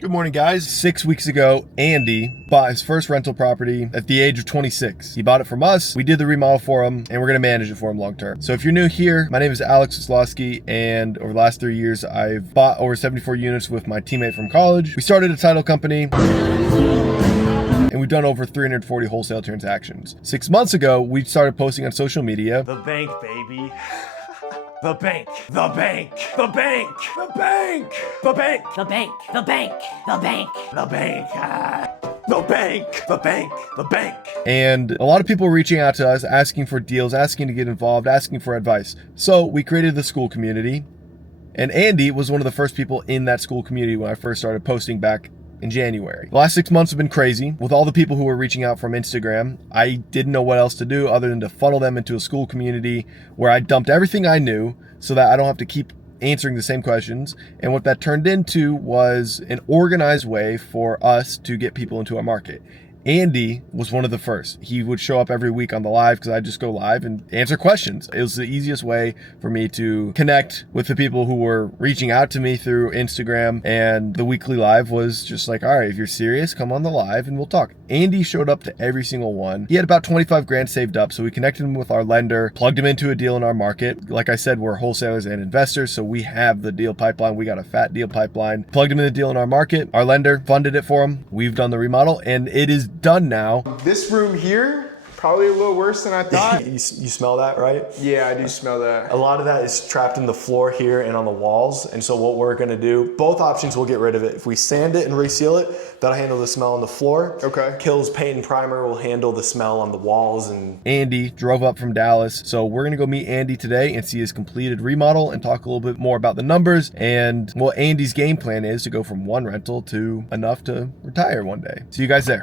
Good morning, guys. 6 weeks ago, Andy bought his first rental property at the age of 26. He bought it from us, we did the remodel for him, and we're gonna manage it for him long term. So if you're new here, my name is Alex Wislowski, and over the last 3 years, I've bought over 74 units with my teammate from college. We started a title company, and we've done over 340 wholesale transactions. 6 months ago, we started posting on social media. The bank, baby. The bank, the bank, the bank, the bank, the bank, The bank, the bank, the bank. the bank, the bank, the bank, the bank. And a lot of people were reaching out to us, asking for deals, asking to get involved, asking for advice. So we created the school community, and Andy was one of the first people in that school community when I first started posting back in January. The last 6 months have been crazy. With all the people who were reaching out from Instagram, I didn't know what else to do other than to funnel them into a school community where I dumped everything I knew so that I don't have to keep answering the same questions. And what that turned into was an organized way for us to get people into our market. Andy was one of the first. He would show up every week on the live because I just go live and answer questions. It was the easiest way for me to connect with the people who were reaching out to me through Instagram. And the weekly live was just like, all right, if you're serious, come on the live and we'll talk. Andy showed up to every single one. He had about 25 grand saved up. So we connected him with our lender, plugged him into a deal in our market. Like I said, we're wholesalers and investors. So we have the deal pipeline. We got a fat deal pipeline. Plugged him in the deal in our market. Our lender funded it for him. We've done the remodel and it is done now. This room here, probably a little worse than I thought. You smell that, right? Yeah, I do smell that. A lot of that is trapped in the floor here and on the walls. And so what we're gonna do, both options will get rid of it. If we sand it and reseal it, that'll handle the smell on the floor. Okay. Kills paint and primer will handle the smell on the walls. And Andy drove up from Dallas. So we're gonna go meet Andy today and see his completed remodel and talk a little bit more about the numbers and what Andy's game plan is to go from one rental to enough to retire one day. See you guys there.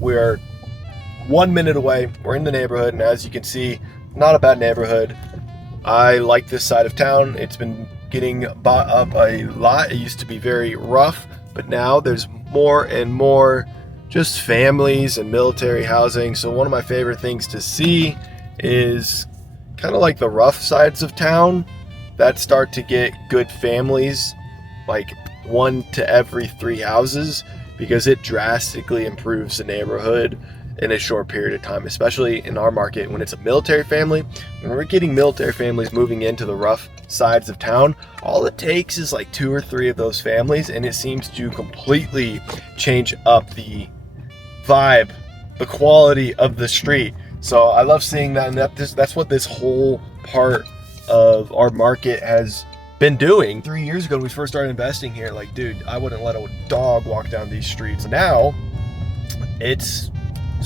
We are 1 minute away. We're in the neighborhood, and as you can see, not a bad neighborhood. I like this side of town. It's been getting bought up a lot. It used to be very rough, but now there's more and more just families and military housing. So one of my favorite things to see is kind of like the rough sides of town that start to get good families, like 1 to every 3 houses, because it drastically improves the neighborhood in a short period of time, especially in our market when it's a military family. When we're getting military families moving into the rough sides of town, all it takes is like 2 or 3 of those families, and it seems to completely change up the vibe, the quality of the street. So I love seeing that, and that's what this whole part of our market has been doing. 3 years ago when we first started investing here, like, dude, I wouldn't let a dog walk down these streets. Now it's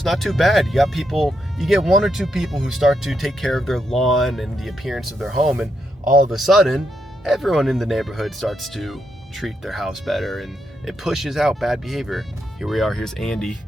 not too bad. You got people, you get 1 or 2 people who start to take care of their lawn and the appearance of their home, and all of a sudden everyone in the neighborhood starts to treat their house better, and it pushes out bad behavior. Here we are. Here's Andy.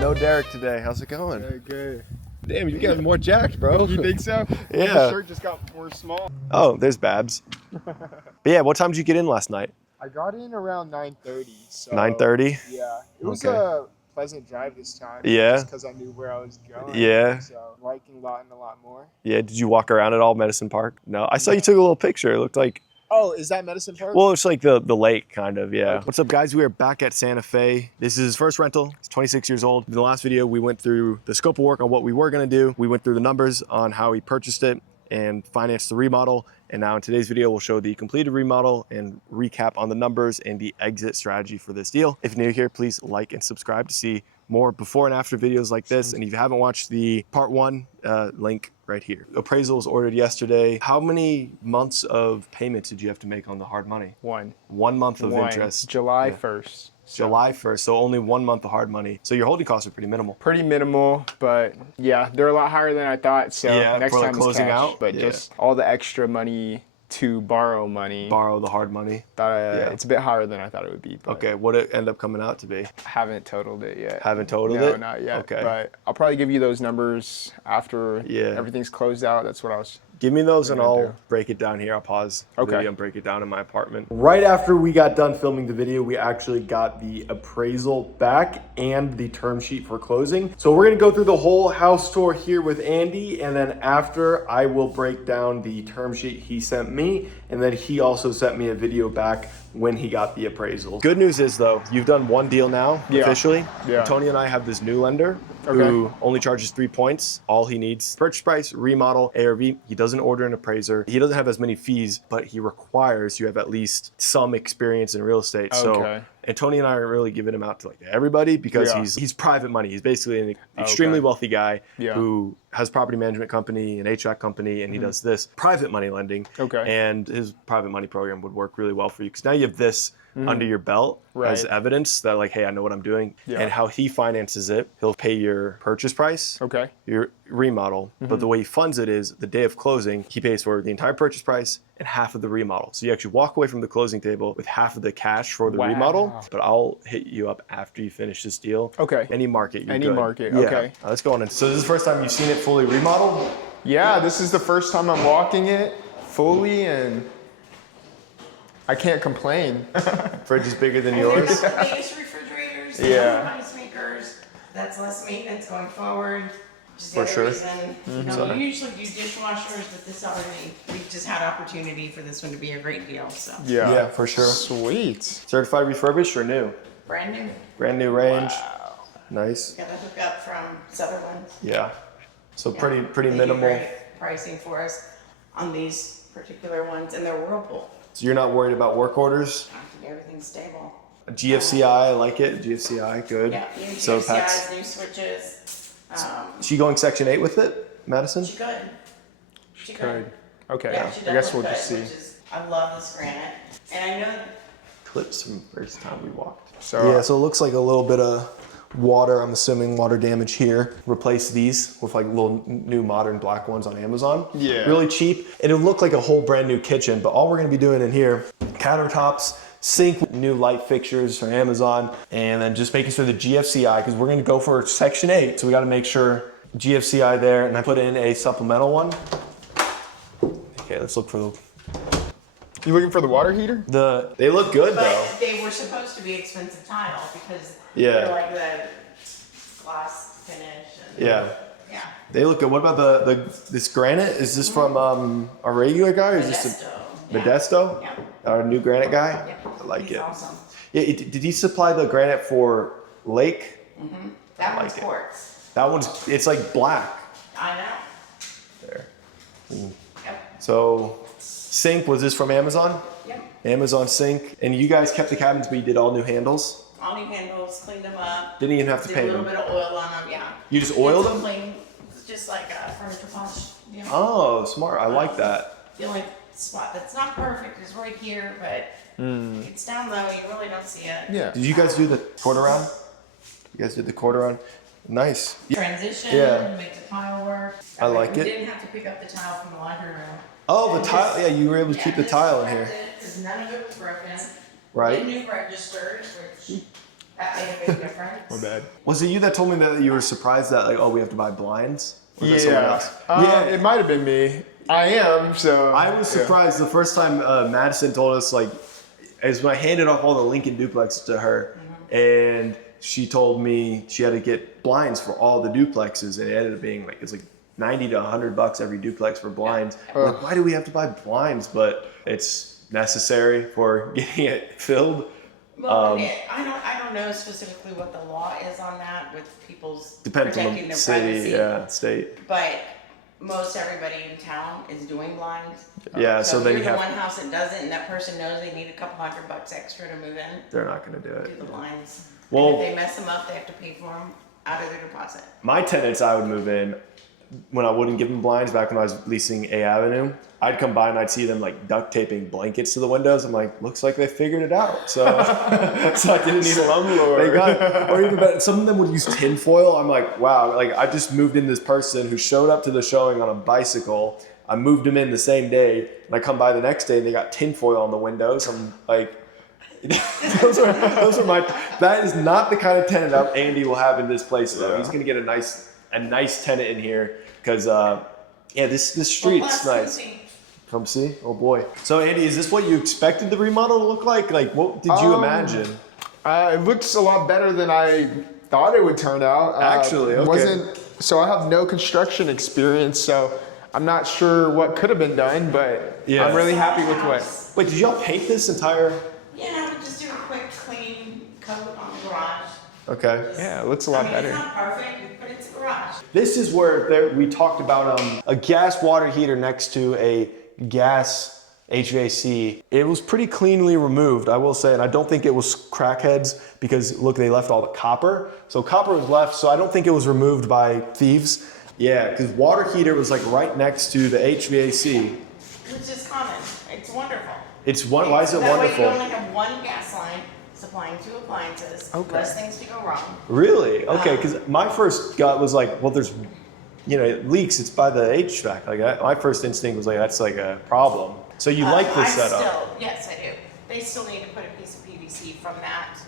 No Derek today. How's it going? Okay. Damn, you're getting more jacked, bro. You think so? Yeah. The shirt just got more small. oh, there's Babs. But yeah, what time did you get in last night? I got in around 9:30. So 9:30? Yeah. It was Okay. a pleasant drive this time. Yeah. Just because I knew where I was going. Yeah. So liking a lot and a lot more. Yeah, did you walk around at all, Medicine Park? No, I saw you took a little picture. It looked like, Oh, is that Medicine Park? well, it's like the lake, kind of, yeah. What's up, guys? We are back at Santa Fe. This is his first rental. He's 26 years old. In the last video, we went through the scope of work on what we were gonna do. We went through the numbers on how he purchased it and financed the remodel. And now in today's video, we'll show the completed remodel and recap on the numbers and the exit strategy for this deal. If you're new here, please like and subscribe to see more before and after videos like this. And if you haven't watched the part 1, link right here. Appraisal was ordered yesterday. How many months of payments did you have to make on the hard money? 1. 1 month of One. interest. July Yeah. 1st. So July 1st, so only 1 month of hard money. So your holding costs are pretty minimal. pretty minimal, but yeah, they're a lot higher than I thought. So Yeah, next for, like, time is closing cash. out? But Yeah. just all the extra money to borrow money. Borrow the hard money. Yeah. It's a bit higher than I thought it would be. But Okay, what it end up coming out to be? I haven't totaled it yet. Haven't totaled No, it? not yet. Okay. But I'll probably give you those numbers after Yeah. everything's closed out. That's what I was Give me those and gonna I'll do? break it down here. I'll pause the Okay. video and break it down in my apartment. Right after we got done filming the video, we actually got the appraisal back and the term sheet for closing. So we're gonna go through the whole house tour here with Andy, and then after I will break down the term sheet he sent me, and then he also sent me a video back when he got the appraisal. Good news is though, you've done one deal now, Yeah. officially. Yeah. Tony and I have this new lender who only charges 3 points. All he needs, purchase price, remodel, ARV. He doesn't order an appraiser. He doesn't have as many fees, but he requires you have at least some experience in real estate. So, Okay. and Tony and I are really giving him out to like everybody because Yeah. he's private money. He's basically an extremely wealthy guy Yeah. who has property management company, an HVAC company, and he does this private money lending. Okay. And his private money program would work really well for you because now you have this under your belt as Right. evidence that like, hey, I know what I'm doing. Yeah. And how he finances it, he'll pay your purchase price, Okay. your remodel, but the way he funds it is the day of closing, he pays for the entire purchase price and half of the remodel. So you actually walk away from the closing table with half of the cash for the Wow. remodel, but I'll hit you up after you finish this deal. Okay. Any market, you're Any good. market, Yeah. okay. Let's go on in. So this is the first time you've seen it fully remodeled? Yeah, this is the first time I'm walking it fully, and I can't complain. Fridge is bigger than They're yours? not the biggest refrigerators, Yeah. they're not ice makers. That's less maintenance going forward. Just the For other sure. reason, you know, you usually do dishwashers, but this already, we just had opportunity for this one to be a great deal, so. Yeah. Yeah, for sure. Sweet. Certified refurbished or new? Brand new. Brand new range. Nice. Got a hookup from Sutherland. Yeah. So Yeah. pretty They do minimal. great pricing for us on these particular ones, and they're Whirlpool. So you're not worried about work orders? I think everything's stable. GFCI, I like it. GFCI, good. Yeah, new So GFCIs, packs. new switches. She going Section 8 with it, Madison? She could. She Good. could. Okay. Yeah, she I guess does we'll look just good, see. which is, I love this granite. And I know Clips from first time we walked. So Yeah, so it looks like a little bit of water, I'm assuming water damage here. Replace these with like little new modern black ones on Amazon. Yeah. Really cheap. It'll look like a whole brand new kitchen, but all we're gonna be doing in here, countertops, sink, new light fixtures from Amazon, and then just making sure the GFCI, because we're gonna go for Section 8, so we gotta make sure GFCI there, and I put in a supplemental one. Okay, let's look for you looking for the water heater? they look good though. but they were supposed to be expensive tile because Yeah. they're like the glass finish. And, Yeah. Yeah. They look good. What about this granite? Is this from a regular guy or is this Modesto. a Modesto? Yeah. Our new granite guy? Yeah. I like He's it. awesome. Yeah, did he supply the granite for Lake? That like one's it. quartz. That one's, it's like black. I know. There. Yep. So sink, was this from Amazon? Yep. Amazon sink. And you guys kept the cabinets, but you did all new handles? All new handles, cleaned them up. Didn't even have to Did paint a little them. bit of oil on them, yeah. You just oiled It's them? Clean, it's just like a furniture polish. You know? Oh, smart. I like that. The only spot that's not perfect is right here, but it's down low. You really don't see it. Yeah. Did you guys do the quarter round? You guys did the quarter round? Nice. Transition, Yeah. make the tile work. I like we it. didn't have to pick up the tile from the laundry room. Oh, the tile. Yeah, you were able to keep the tile in here. Because none of it was broken. Right. New registers, which that made a big difference. My bad. Was it you that told me that you were surprised that like, oh, we have to buy blinds? Or was that someone Yeah. else? It might have been me. I am, so. I was yeah. surprised the first time Madison told us, like, as when I handed off all the Lincoln duplexes to her, and she told me she had to get blinds for all the duplexes, and it ended up being like, it's like $90 to $100 every duplex for blinds. I'm like, why do we have to buy blinds? But it's necessary for getting it filled. Well, I don't know specifically what the law is on that with people's Depends on protecting the their city, privacy. yeah, state. But most everybody in town is doing blinds. Yeah, so if then you're you the have, one house that does it, and that person knows they need a couple $100 extra to move in, they're not going to do do it. the blinds. Well- and if they mess them up, they have to pay for them out of their deposit. My tenants, I would move in when I wouldn't give them blinds back when I was leasing A Avenue. I'd come by and I'd see them like duct taping blankets to the windows. I'm like, looks like they figured it out. So, so I didn't need a Slumlord. They got, or even better, some of them would use tinfoil. I'm like, wow, like I just moved in this person who showed up to the showing on a bicycle. I moved them in the same day, and I come by the next day and they got tinfoil on the windows. I'm like, those are my. That is not the kind of tenant Andy will have in this place though. Yeah. He's gonna get a nice tenant in here because Yeah, this Well, street's plus, nice. see, Come see? Oh boy. So Andy, is this what you expected the remodel to look like? Like, what did you imagine? It looks a lot better than I thought it would turn out. Actually, okay. So I have no construction experience, so I'm not sure what could have been done, but Yeah. I'm really happy with what. Wait, did y'all paint this entire? yeah, we just do a quick clean coat on the garage. Okay. Yeah, it looks a lot I mean, better. it's not perfect, but it's a garage. This is where we talked about a gas water heater next to a gas HVAC. It was pretty cleanly removed, I will say, and I don't think it was crackheads because look, they left all the copper. So copper was left, so I don't think it was removed by thieves. Yeah, because water heater was like right next to the HVAC. Which is common. It's wonderful. Why is it that wonderful? Way you only have one gas line supplying 2 appliances. Okay. Less things to go wrong. Really? Okay, because my first gut was like, well, there's, it leaks, it's by the HVAC. My first instinct was like, that's like a problem. So you like this setup? Yes, I do. They still need to put a piece of PVC from that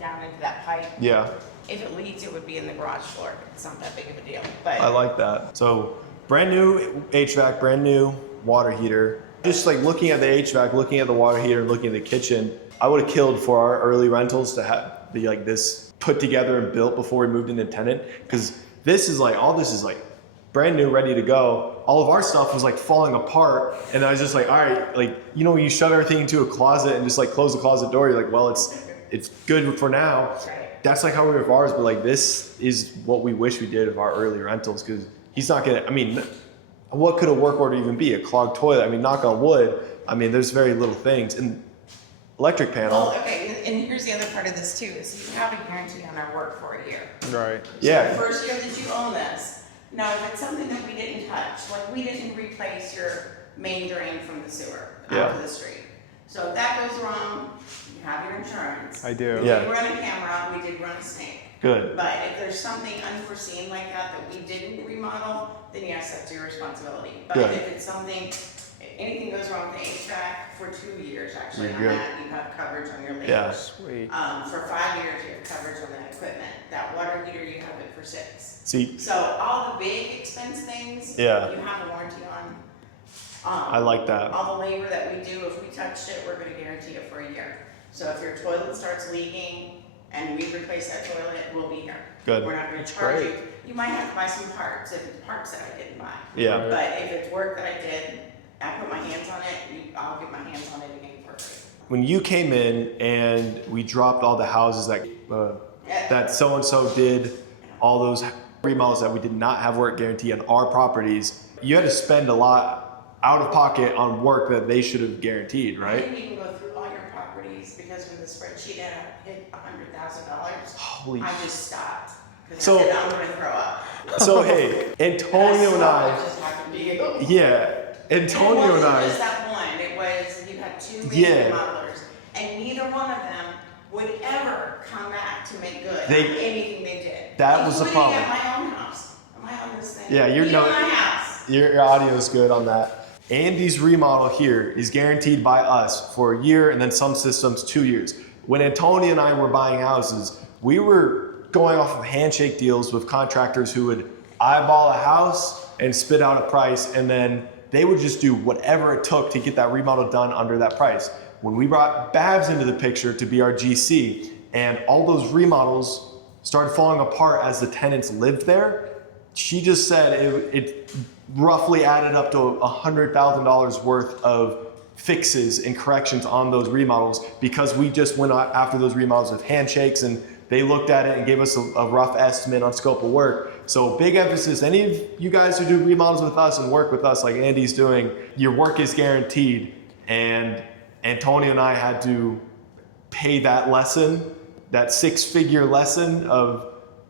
down into that pipe. Yeah, If it leaks, it would be in the garage floor. It's not that big of a deal. But I like that. So brand new HVAC, brand new water heater. Just like looking at the HVAC, looking at the water heater, looking at the kitchen, I would have killed for our early rentals to be like this put together and built before we moved into tenant. Because this is like, all this is like brand new, ready to go. All of our stuff was like falling apart. And I was just like, all right, like, when you shove everything into a closet and just like close the closet door, you're like, well, it's good for now. Right. That's like how we were with ours, but like this is what we wish we did of our early rentals, because he's not gonna, what could a work order even be? A clogged toilet? Knock on wood. There's very little things. And electric panel. Well, okay, and here's the other part of this too, is you have a guarantee on our work for a year. Right. Yeah. So the first year that you own this, now if it's something that we didn't touch, like we didn't replace your main drain from the sewer out to the street. So if that goes wrong, you have your insurance. I do. We Yeah. did run a camera, we did run a snake. Good. But if there's something unforeseen like that that we didn't remodel, then yes, that's your responsibility. But Good. if it's something, if anything goes wrong with the HVAC for 2 years, actually, You're on good. that, you have coverage on your labor. Yeah. Sweet. For 5 years, you have coverage on that equipment. That water heater, you have it for 6. See, So all the big expense things, Yeah. you have a warranty on. I like that. All the labor that we do, if we touched it, we're gonna guarantee it for a year. So if your toilet starts leaking and we replace that toilet, we'll be here. Good. We're not gonna charge great. you. You might have to buy some parts, if it's parts that I didn't buy. Yeah. But if it's work that I did, I put my hands on it, I'll get my hands on it again for free. When you came in and we dropped all the houses that so-and-so did, all those remodels that we did not have work guarantee on our properties, you had to spend a lot out of pocket on work that they should have guaranteed, I right? didn't even go through all your properties because when the spreadsheet hit $100,000, Holy I just stopped. Because So- I said, I'm gonna throw up. So hey, Antonio and I, just happened to you. yeah, Antonio and It wasn't I, just that one, it was, you had 2 big Yeah. remodelers, and neither one of them would ever come back to make good They- on anything they did. That was the Including problem. at my own house. Am I on this thing? Yeah, you're Even no- my house. your audio is good on that. Andy's remodel here is guaranteed by us for a year, and then some systems 2 years. When Antonio and I were buying houses, we were going off of handshake deals with contractors who would eyeball a house and spit out a price, and then they would just do whatever it took to get that remodel done under that price. When we brought Babs into the picture to be our GC, and all those remodels started falling apart as the tenants lived there, she just said it roughly added up to $100,000 worth of fixes and corrections on those remodels because we just went after those remodels with handshakes, and they looked at it and gave us a rough estimate on scope of work. So big emphasis, any of you guys who do remodels with us and work with us like Andy's doing, your work is guaranteed. And Antonio and I had to pay that lesson, that 6-figure lesson of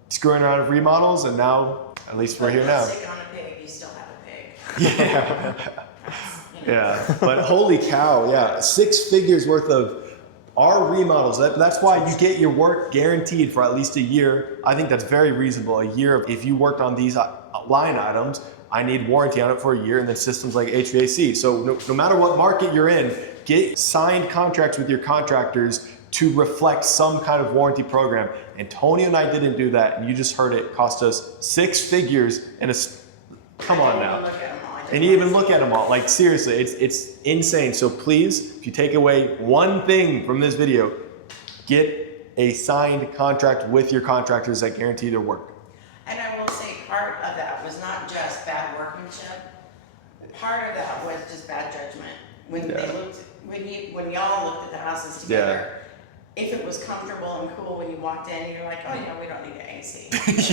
screwing around with remodels, and now at least we're here now. Stick on a pig, you still have a pig. Yeah. You know. Yeah, but holy cow, yeah, 6 figures worth of our remodels. That's why you get your work guaranteed for at least a year. I think that's very reasonable. A year, if you worked on these line items, I need warranty on it for a year, and then systems like HVAC. So no matter what market you're in, get signed contracts with your contractors to reflect some kind of warranty program. Antonio and I didn't do that, and you just heard it cost us 6 figures and come on I now. didn't even look at them all. And you even look at them all. Like seriously, it's insane. So please, if you take away one thing from this video, get a signed contract with your contractors that guarantee their work. And I will say part of that was not just bad workmanship. Part of that was just bad judgment. When they looked, when y'all looked at the houses together, if it was comfortable and cool when you walked in, you're like, oh yeah, we don't need an AC.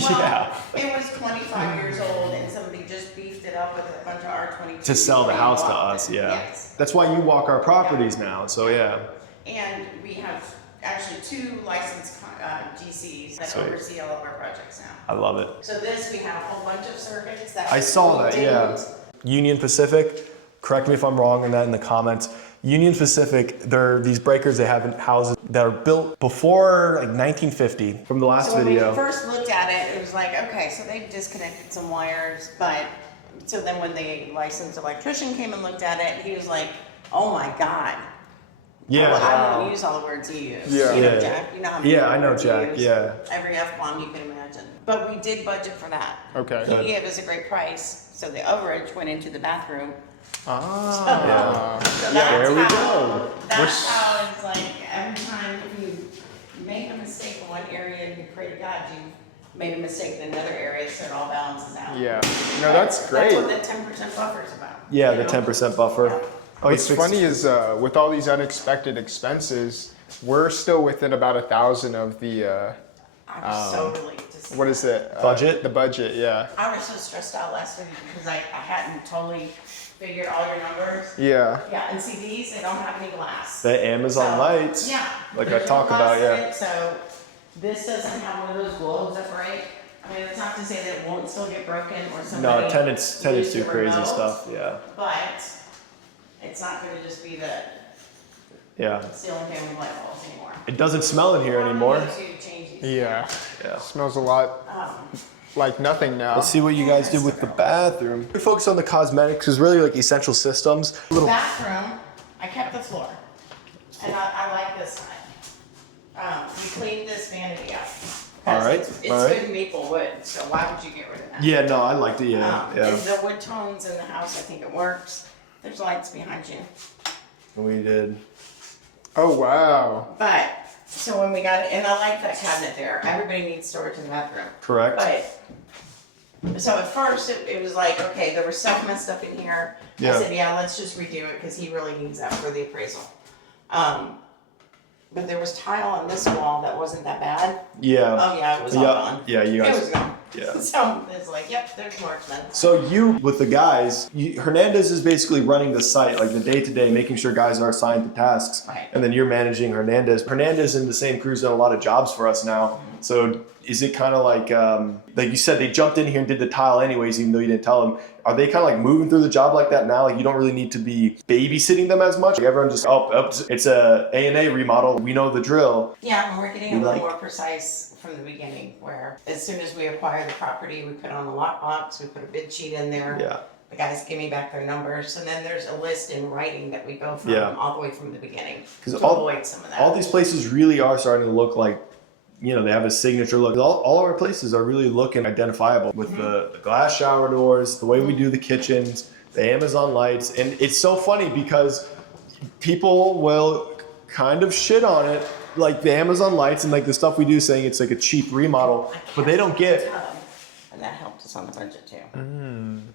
Well, it was 25 years old and somebody just beefed it up with a bunch of R22 To sell the house to us, Yes. That's why you walk our properties now, so yeah. And we have actually 2 licensed GCs that oversee all of our projects now. I love it. So this, we have a whole bunch of circuits that I saw that, yeah. Union Pacific, correct me if I'm wrong on that in the comments. Union Pacific, they're these breakers they have in houses that are built before like 1950 from the last So when video. we first looked at it, it was like, okay, so they've disconnected some wires, but, so then when the licensed electrician came and looked at it, he was like, oh my God. Yeah. I won't use all the words you use. Yeah. You know, Yeah. Jack, you know how many Yeah, I know words you Jack, use. yeah. Every F-bomb you can imagine. But we did budget for that. Okay. He gave us a great price, so the overage went into the bathroom. Ah. So There we how, go. That's how it's like, every time you make a mistake in one area and you pray to God, you made a mistake in another area, so it all balances out. Yeah. No, that's great. That's what the 10% buffer is about. Yeah, you the know? 10% buffer. Yeah. Oh, What's funny is with all these unexpected expenses, we're still within about 1,000 of the I was so relieved to see what is that. it? Budget? The budget, yeah. I was so stressed out last week because I hadn't totally figured all your numbers. Yeah. Yeah, and see these, they don't have any glass. The Amazon So, lights. Yeah. Like I there's no talk about, glass in yeah. it, so this doesn't have one of those globes that break. I mean, it's not to say that it won't still get broken or somebody. No, tenants lose do the crazy remote, stuff, yeah. But it's not gonna just be the Yeah. ceiling fan with light bulbs anymore. It doesn't smell in here anymore. I need to change these. Yeah. Yeah. Smells a lot like nothing now. Let's see what you guys did with the bathroom. We focus on the cosmetics, is really like essential systems. Bathroom, I kept the floor, and I like this side. We cleaned this vanity up. 'Cause All right, It's all right. good maple wood, so why would you get rid of that? Yeah, no, I liked it, yeah. And Yeah. the wood tones in the house, I think it works. There's lights behind you. We did. Oh, wow. But, so when we got, and I like that cabinet there. Everybody needs storage in the bathroom. Correct. But, so at first it was like, okay, there was stuff messed up in here. Yeah. I said, yeah, let's just redo it because he really needs that for the appraisal. But there was tile on this wall that wasn't that bad. Yeah. Oh yeah, it was all Yeah, gone. yeah, you It guys. was gone. Yeah. So it's like, yep, there's more expense. So you, with the guys, Hernandez is basically running the site, like the day-to-day, making sure guys are assigned to tasks. Right. And then you're managing Hernandez. Hernandez and the same crew's done a lot of jobs for us now. So is it kind of like you said, they jumped in here and did the tile anyways, even though you didn't tell them. Are they kind of like moving through the job like that now? Like you don't really need to be babysitting them as much? Like everyone just, it's a A&A remodel. We know the drill. Yeah, and we're getting a little like- more precise from the beginning, where as soon as we acquire the property, we put on the lockbox, we put a bid sheet in there. Yeah. The guys give me back their numbers, and then there's a list in writing that we go from Yeah. all the way from the beginning to 'Cause avoid some of that. All these places really are starting to look like, you know, they have a signature look. All our places are really looking identifiable with the glass shower doors, the way we do the kitchens, the Amazon lights. And it's so funny because people will kind of shit on it, like the Amazon lights and like the stuff we do, saying it's like a cheap remodel, but they don't get And that helped us on the budget too.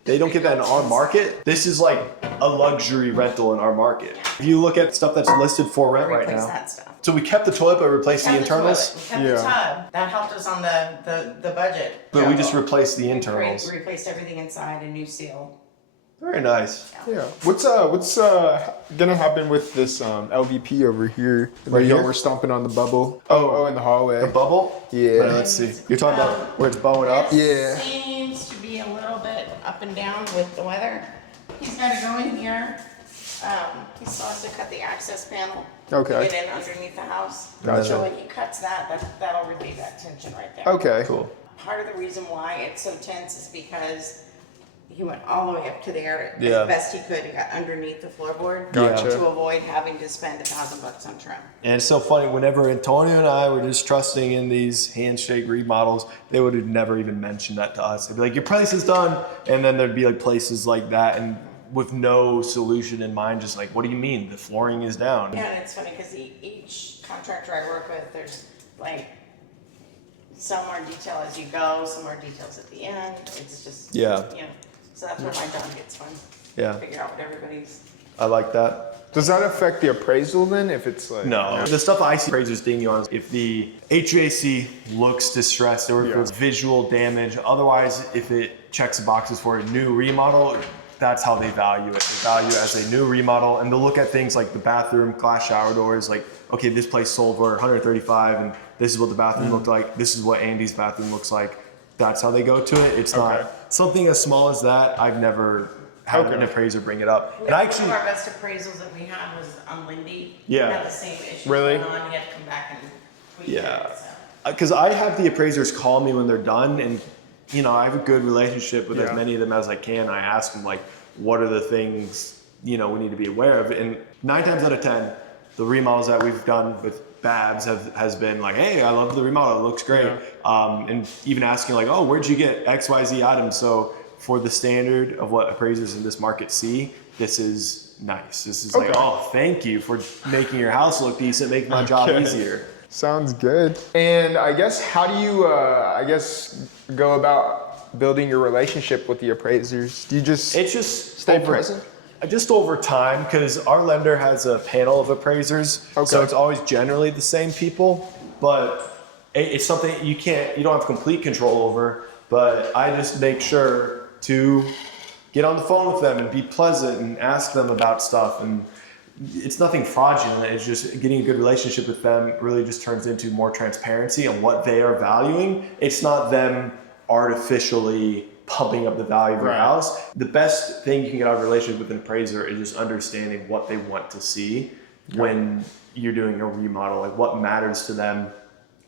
that in our market. This is like a luxury rental in our market. If you look at stuff that's listed for rent right Replace now. that stuff. So we kept the toilet but replaced the Kept internals. toilet, we kept Yeah. the tub. That helped us on the budget. But we just replaced the internals. We replaced everything inside, a new seal. Very nice. Yeah. What's gonna happen with this LVP over here? Right here? We're stomping on the bubble. Oh. In the hallway. The bubble? Yeah. Right, let's see. You're talking about where it's bowing up? Yeah. Seems to be a little bit up and down with the weather. He's gotta go in here. He still has to cut the access panel. Okay. To get in underneath the house. Gotcha. So when he cuts that'll relieve that tension right there. Okay. Cool. Part of the reason why it's so tense is because he went all the way up to there Yeah. as best he could and got underneath the floorboard Gotcha. to avoid having to spend $1,000 on trim. And it's so funny, whenever Antonio and I were just trusting in these handshake remodels, they would have never even mentioned that to us. They'd be like, your price is done. And then there'd be like places like that and with no solution in mind, just like, what do you mean? The flooring is down. Yeah, and it's funny because each contractor I work with, there's like some more detail as you go, some more details at the end. It's just, Yeah. you know, so that's where my job gets fun. Yeah. Figure out what everybody's. I like that. Does that affect the appraisal then? If it's like No. The stuff I see appraisers ding you on is if the HVAC looks distressed or if Yeah. there's visual damage. Otherwise, if it checks the boxes for a new remodel, that's how they value it. They value it as a new remodel, and they'll look at things like the bathroom, glass shower doors, like, okay, this place sold for 135 and this is what the bathroom looked like. This is what Andy's bathroom looks like. That's how they go to it. It's Okay. not something as small as that. I've never had an appraiser bring it up. And I actually, One of our best appraisals that we had was on Lindy. Yeah. We had the same issue Really? going on. He had to come back and tweak Yeah. it. So. because I have the appraisers call me when they're done, and you know I have a good relationship with Yeah. as many of them as I can. I ask them like, what are the things we need to be aware of, and 9 times out of 10, the remodels that we've done with Babs has been like, hey, I love the remodel, it looks great, and even asking like, oh, where'd you get XYZ items? So for the standard of what appraisers in this market see, this is nice. This is like, Okay. oh, thank you for making your house look decent, making my job Okay. easier. Sounds good. And I guess how do you go about building your relationship with the appraisers? Do you just It's just stay present? Just over time, because our lender has a panel of appraisers, Okay. so it's always generally the same people. But it's something you don't have complete control over. But I just make sure to get on the phone with them and be pleasant and ask them about stuff. And it's nothing fraudulent. It's just getting a good relationship with them really just turns into more transparency on what they are valuing. It's not them artificially pumping up the value of your Right. house. The best thing you can get out of a relationship with an appraiser is just understanding what they want to see when you're doing a remodel, like what matters to them,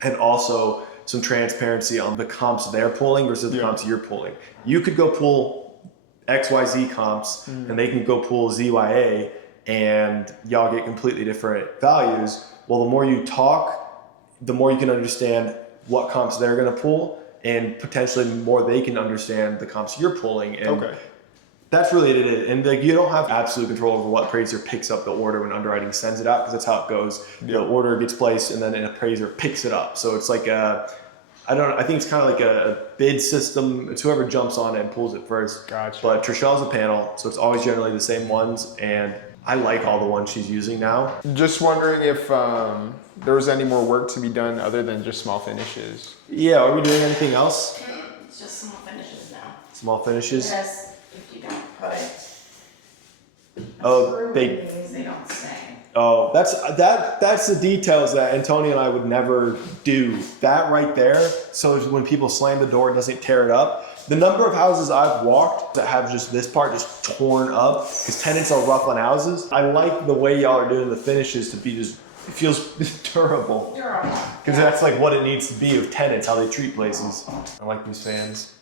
and also some transparency on the comps they're pulling versus the comps you're pulling. You could go pull XYZ comps and they can go pull ZYA and y'all get completely different values. Well, the more you talk, the more you can understand what comps they're gonna pull, and potentially more they can understand the comps you're pulling. And Okay. that's really it. And like, you don't have absolute control over what appraiser picks up the order when underwriting sends it out, because that's how it goes. The order gets placed and then an appraiser picks it up. So it's like I think it's kind of like a bid system. It's whoever jumps on it and pulls it first. Gotcha. But Trichelle's a panel, so it's always generally the same ones. And I like all the ones she's using now. Just wondering if there was any more work to be done other than just small finishes. Yeah, are we doing anything else? It's just small finishes now. Small finishes? Because if you don't put Oh, screw they- in things, they don't stay. Oh, that's the details that Antonio and I would never do. That right there, so when people slam the door, it doesn't tear it up. The number of houses I've walked that have just this part just torn up because tenants are rough on houses. I like the way y'all are doing the finishes to be just, it feels durable. Durable. Because that's like what it needs to be with tenants, how they treat places. I like these fans.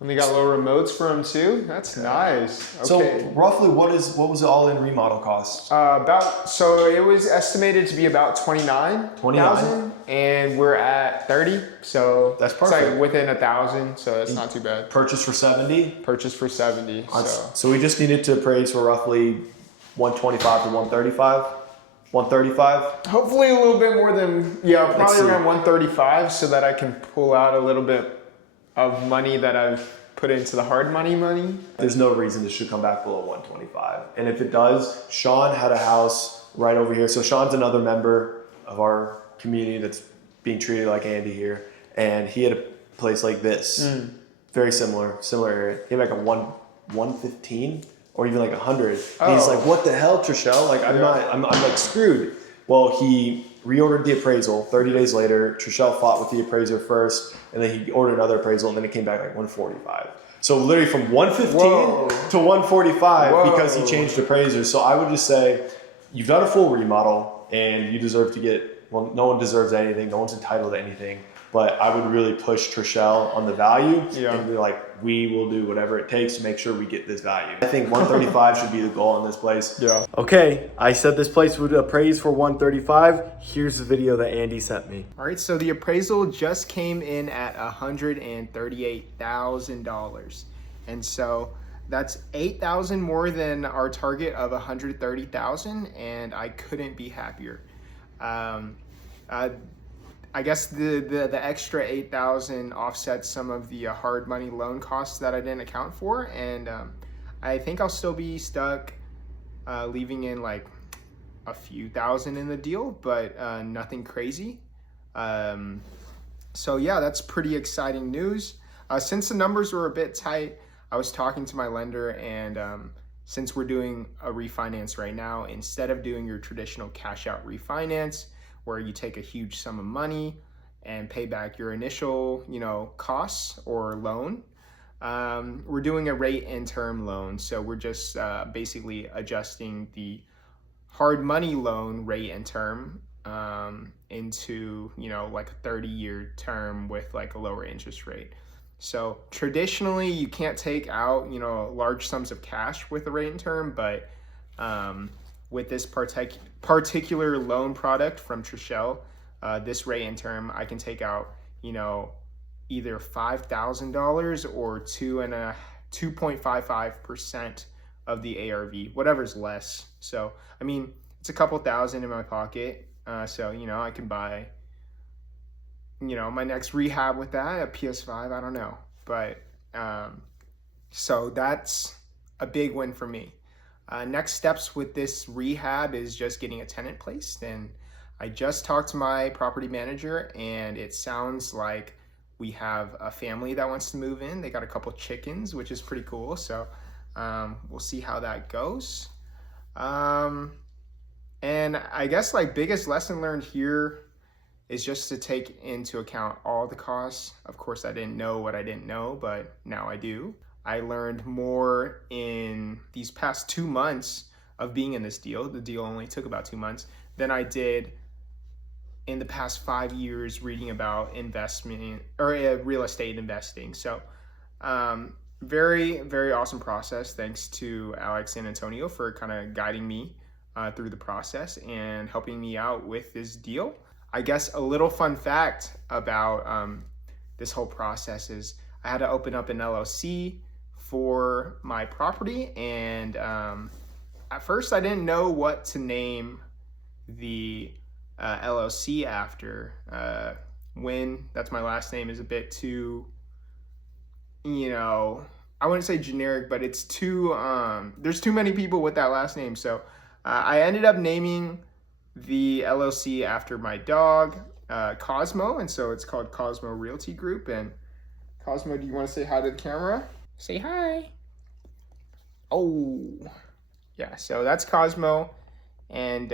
And they got little remotes for them too. That's nice. Okay. So roughly, what was the all-in remodel cost? So it was estimated to be about 29,000, and we're at 30. So That's It's perfect. like within 1,000, so that's not too bad. Purchase for 70. Purchase for 70. So we just needed to appraise for roughly 125 to 135. 135. Hopefully a little bit more than probably see. around 135, so that I can pull out a little bit of money that I've put into the hard money. There's no reason this should come back below 125. And if it does, Sean had a house right over here. So Sean's another member of our community that's being treated like Andy here. And he had a place like this. Very similar area. He had like a 115 or even like 100. And he's Oh. like, what the hell, Trishelle? Like, I'm like screwed. Well, he reordered the appraisal. 30 days later, Trishelle fought with the appraiser first, and then he ordered another appraisal, and then it came back like 145. So literally from 115 Whoa. to 145 Whoa. because he changed appraisers. So I would just say, you've done a full remodel, and you deserve to get, well, no one deserves anything. No one's entitled to anything. but I would really push Trishelle on the value Yeah. and be like, we will do whatever it takes to make sure we get this value. I think 135 should be the goal in this place. Yeah. Okay, I said this place would appraise for 135. Here's the video that Andy sent me. All right, so the appraisal just came in at $138,000. And so that's $8,000 more than our target of $130,000, and I couldn't be happier. I guess the extra $8,000 offsets some of the hard money loan costs that I didn't account for, and I think I'll still be stuck leaving in like a few thousand in the deal, but nothing crazy. So yeah, that's pretty exciting news. Since the numbers were a bit tight, I was talking to my lender, and since we're doing a refinance right now, instead of doing your traditional cash out refinance where you take a huge sum of money and pay back your initial, costs or loan, we're doing a rate and term loan. So we're just basically adjusting the hard money loan rate and term into, like a 30-year term with like a lower interest rate. So traditionally you can't take out, large sums of cash with a rate and term, but with this particular loan product from Trishelle, this rate and term, I can take out, either $5,000 or 2.55% of the ARV, whatever's less. So, I mean, it's a couple thousand in my pocket. So, I can buy, my next rehab with that, a PS5, I don't know. But, so that's a big win for me. Next steps with this rehab is just getting a tenant placed. And I just talked to my property manager, and it sounds like we have a family that wants to move in. They got a couple chickens, which is pretty cool. So we'll see how that goes. And I guess like biggest lesson learned here is just to take into account all the costs. Of course, I didn't know what I didn't know, but now I do. I learned more in these past 2 months of being in this deal. The deal only took about 2 months than I did in the past 5 years reading about investment or real estate investing. So very, very awesome process. Thanks to Alex and Antonio for kind of guiding me through the process and helping me out with this deal. I guess a little fun fact about this whole process is I had to open up an LLC for my property, and at first I didn't know what to name the LLC after. Wynn, that's my last name, is a bit too, I wouldn't say generic, but it's too, there's too many people with that last name. So I ended up naming the LLC after my dog, Cosmo, and so it's called Cosmo Realty Group. And Cosmo, do you want to say hi to the camera? Say hi. Oh, yeah, so that's Cosmo, and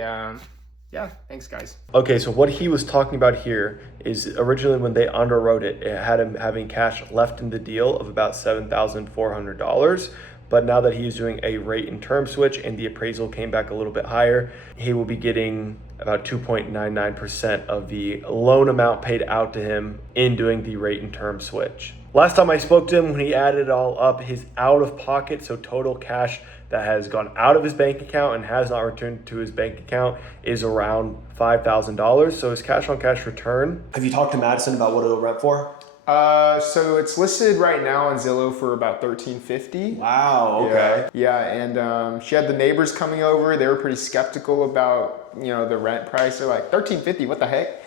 yeah, thanks guys. Okay, so what he was talking about here is originally when they underwrote it, it had him having cash left in the deal of about $7,400. But now that he is doing a rate and term switch and the appraisal came back a little bit higher, he will be getting about 2.99% of the loan amount paid out to him in doing the rate and term switch. Last time I spoke to him, when he added it all up, his out of pocket, so total cash that has gone out of his bank account and has not returned to his bank account, is around $5,000. So his cash on cash return. Have you talked to Madison about what it'll rent for? So it's listed right now on Zillow for about $1,350. Wow, okay. Yeah, and she had the neighbors coming over. They were pretty skeptical about, the rent price. They're like, $1,350, what the heck,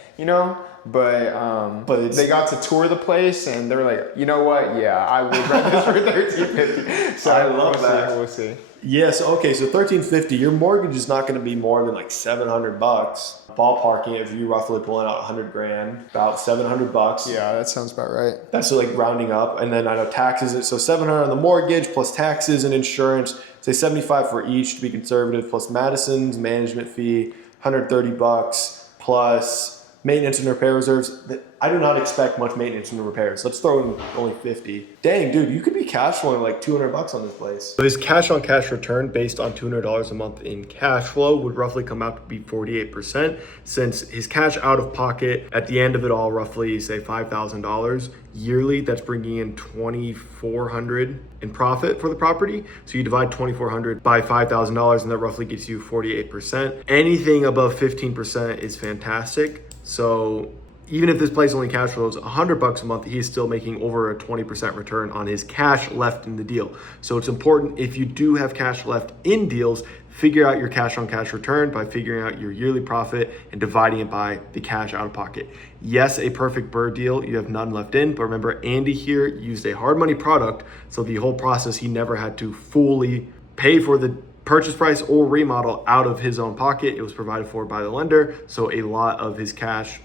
But they got to tour the place, and they're like, you know what? Yeah, I would rent this for $1,350. So I love that. We'll see. Yes, okay, so $1,350, your mortgage is not going to be more than like $700. Ballparking it, if you roughly pulling out $100,000, about $700. Yeah, that sounds about right. That's like rounding up, and then I know taxes. So $700 on the mortgage plus taxes and insurance. Say $75 for each to be conservative, plus Madison's management fee, $130 plus maintenance and repair reserves. I do not expect much maintenance and repairs. Let's throw in only 50. Dang, dude, you could be cash flowing like $200 on this place. So his cash on cash return based on $200 a month in cash flow would roughly come out to be 48%, since his cash out of pocket at the end of it all, roughly say $5,000 yearly, that's bringing in $2,400 in profit for the property. So you divide $2,400 by $5,000 and that roughly gets you 48%. Anything above 15% is fantastic. So even if this place only cash flows $100 a month, he's still making over a 20% return on his cash left in the deal. So it's important, if you do have cash left in deals, figure out your cash on cash return by figuring out your yearly profit and dividing it by the cash out of pocket. Yes, a perfect bird deal, you have none left in, but remember Andy here used a hard money product. So the whole process, he never had to fully pay for the purchase price or remodel out of his own pocket. It was provided for by the lender. So a lot of his cash,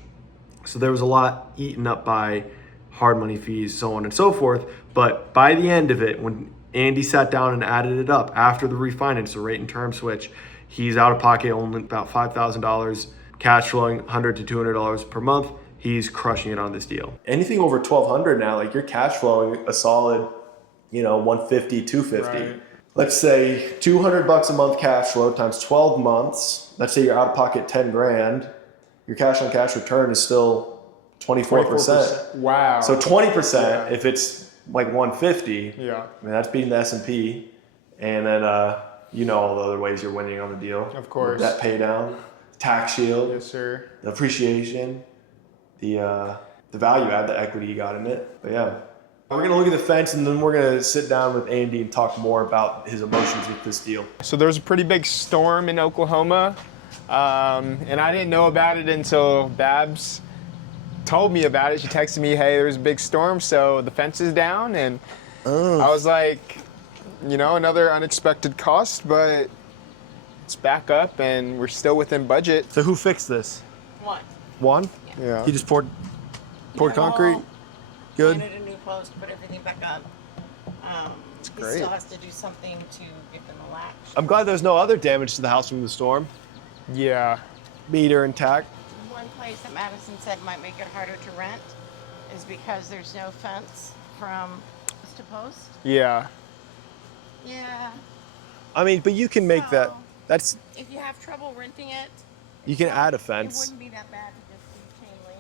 so there was a lot eaten up by hard money fees, so on and so forth. But by the end of it, when Andy sat down and added it up after the refinance, the rate and term switch, he's out of pocket only about $5,000, cash flowing $100 to $200 per month. He's crushing it on this deal. Anything over $1,200 now, like you're cash flowing a solid, $150, $250. Right. Let's say $200 a month cash flow times 12 months. Let's say you're out of pocket 10 grand. Your cash on cash return is still 24%. Wow. So 20% if it's like 150. Yeah. I mean, that's beating the S&P. And then, all the other ways you're winning on the deal. Of course. Debt pay down, tax shield. Yes, sir. The appreciation, the value add, the equity you got in it. But yeah. We're going to look at the fence and then we're going to sit down with Andy and talk more about his emotions with this deal. So there was a pretty big storm in Oklahoma. And I didn't know about it until Babs told me about it. She texted me, hey, there's a big storm, so the fence is down. And I was like, another unexpected cost, but it's back up and we're still within budget. So who fixed this? Juan? Yeah. He just poured concrete? Good. Planted a new post, put everything back up. He great. still has to do something to give them a latch. I'm glad there's no other damage to the house from the storm. Yeah. Meter intact. One place that Madison said might make it harder to rent is because there's no fence from post to post. Yeah. Yeah. I mean, but you can make that. That's. If you have trouble renting it, You can add a it fence. wouldn't be that bad to just do chain link.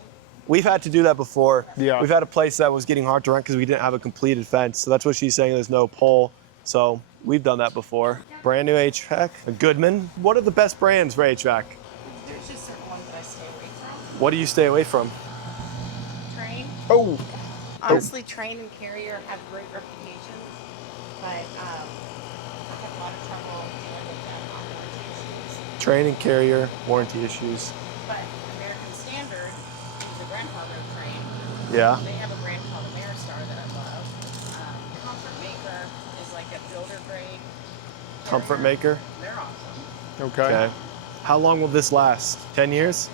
We've had to do that before. Yeah. We've had a place that was getting hard to rent because we didn't have a completed fence. So that's what she's saying. There's no pole. So we've done that before. Brand new HVAC. A Goodman. What are the best brands for HVAC? There's just certain ones that I stay away from. What do you stay away from? Train. Oh. Honestly, Train and Carrier have great reputations, but I have a lot of trouble dealing with them on warranty issues. Train and Carrier warranty issues. But American Standard is a grandfather of Train. Yeah. They have a brand called Ameristar that I love. Comfort Maker is like a builder grade. Comfort Maker. They're awesome. Okay. How long will this last? 10 years?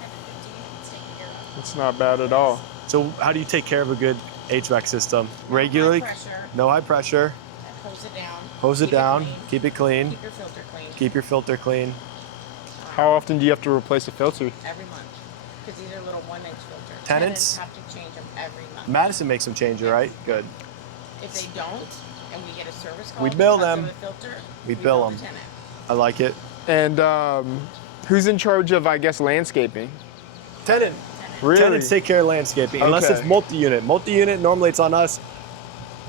10 to 15, it's taken care of. It's not bad at all. So how do you take care of a good HVAC system? Regularly? High pressure, No high pressure. hose it down. Hose it keep down. clean, Keep it clean. Keep your filter clean. Keep your filter clean. How often do you have to replace a filter? Every month. Because these are little 1-inch filters. Tenants? have to change them every month. Madison makes them change it, right? Good. If they don't, and we get a service call We bill because them. of the filter, We bill them. the tenant. I like it. And who's in charge of, I guess, landscaping? Tenant. Really? Tenants take care of landscaping. Unless Okay. it's multi-unit. Multi-unit, normally it's on us.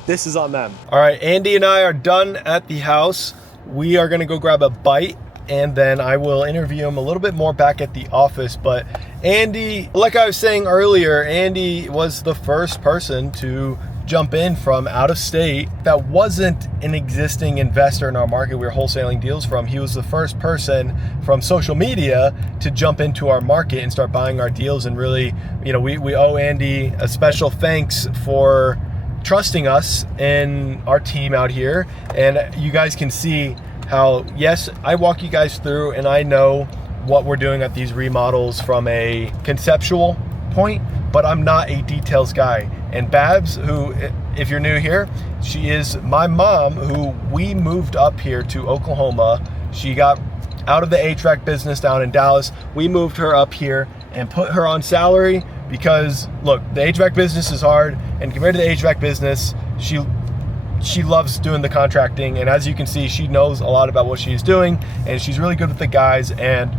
This is on them. All right, Andy and I are done at the house. We are gonna go grab a bite and then I will interview him a little bit more back at the office. But Andy, like I was saying earlier, Andy was the first person to jump in from out of state that wasn't an existing investor in our market we were wholesaling deals from. He was the first person from social media to jump into our market and start buying our deals. And really, we owe Andy a special thanks for trusting us and our team out here. And you guys can see how, yes, I walk you guys through and I know what we're doing at these remodels from a conceptual point, but I'm not a details guy. And Babs, who, if you're new here, she is my mom, who we moved up here to Oklahoma. She got out of the HVAC business down in Dallas. We moved her up here and put her on salary because look, the HVAC business is hard, and compared to the HVAC business, she loves doing the contracting, and as you can see, she knows a lot about what she's doing, and she's really good with the guys, and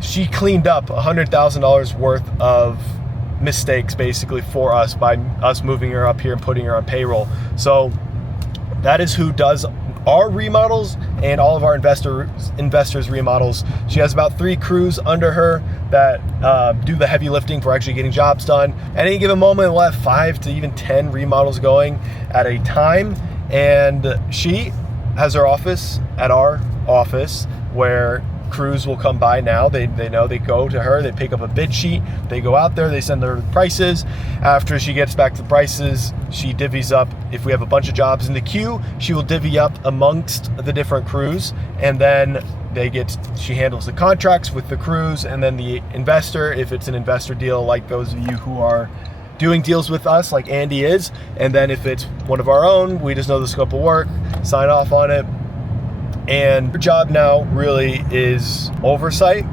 she cleaned up $100,000 worth of mistakes basically for us by us moving her up here and putting her on payroll. So that is who does our remodels and all of our investors remodels. She has about 3 crews under her that do the heavy lifting for actually getting jobs done. At any given moment, we'll have 5 to even 10 remodels going at a time. And she has her office at our office where crews will come by now. They know, they go to her, they pick up a bid sheet, they go out there, they send her the prices. After she gets back the prices, she divvies up. If we have a bunch of jobs in the queue, she will divvy up amongst the different crews, and then she handles the contracts with the crews, and then the investor, if it's an investor deal like those of you who are doing deals with us like Andy is, and then if it's one of our own, we just know the scope of work, sign off on it. And her job now really is oversight,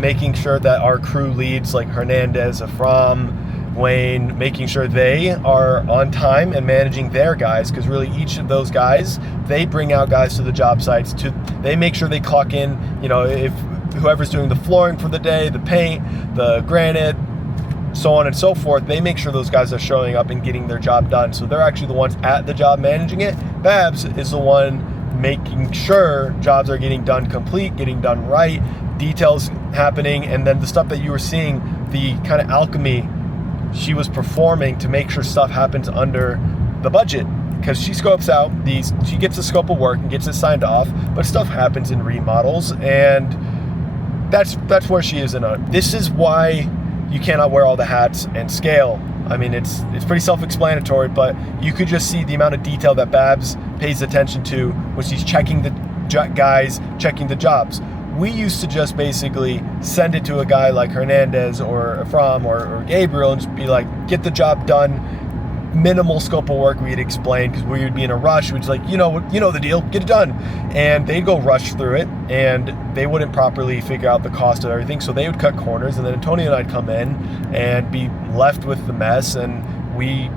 making sure that our crew leads like Hernandez, Afram, Wayne, making sure they are on time and managing their guys, because really each of those guys, they bring out guys to the job sites, they make sure they clock in, you know, if whoever's doing the flooring for the day, the paint, the granite, so on and so forth, they make sure those guys are showing up and getting their job done. So they're actually the ones at the job managing it. Babs is the one making sure jobs are getting done complete, getting done right, details happening, and then the stuff that you were seeing, the kind of alchemy she was performing to make sure stuff happens under the budget. Because she scopes out she gets the scope of work and gets it signed off, but stuff happens in remodels, and that's where she is in it. This is why you cannot wear all the hats and scale. I mean, it's pretty self-explanatory, but you could just see the amount of detail that Babs pays attention to when she's checking the guys, checking the jobs. We used to just basically send it to a guy like Hernandez or Afram or Gabriel and just be like, get the job done. Minimal scope of work we'd explain, because we would be in a rush. We'd just like, you know the deal, get it done. And they'd go rush through it, and they wouldn't properly figure out the cost of everything. So they would cut corners, and then Antonio and I'd come in and be left with the mess, and we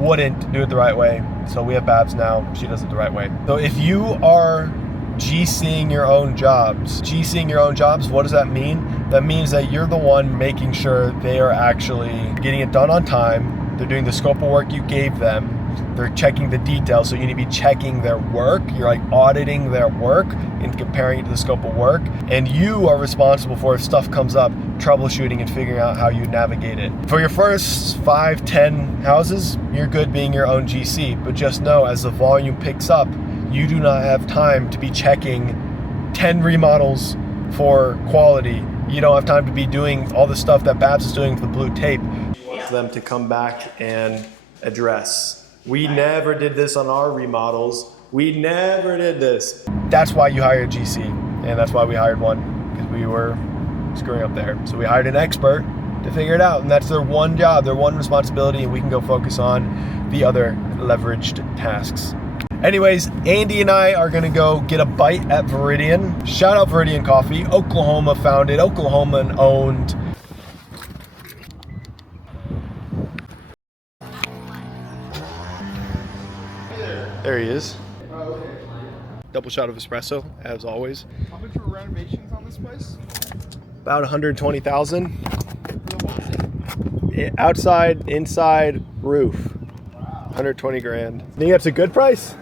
wouldn't do it the right way. So we have Babs now, she does it the right way. So if you are GCing your own jobs, what does that mean? That means that you're the one making sure they are actually getting it done on time. They're doing the scope of work you gave them. They're checking the details, so you need to be checking their work. You're like auditing their work and comparing it to the scope of work. And you are responsible for, if stuff comes up, troubleshooting and figuring out how you navigate it. For your first 5, 10 houses, you're good being your own GC. But just know, as the volume picks up, you do not have time to be checking 10 remodels for quality. You don't have time to be doing all the stuff that Babs is doing with the blue tape. For them to come back and address. We never did this on our remodels. We never did this. That's why you hire a GC, and that's why we hired one, because we were screwing up there. So we hired an expert to figure it out, and that's their one job, their one responsibility, and we can go focus on the other leveraged tasks. Anyways, Andy and I are gonna go get a bite at Viridian. Shout out Viridian Coffee, Oklahoma founded, Oklahoman owned. There he is. Oh, okay. Double shot of espresso, as always. How much were renovations on this place? About 120,000. Outside, inside, roof. Wow. 120 grand. Think that's a good price?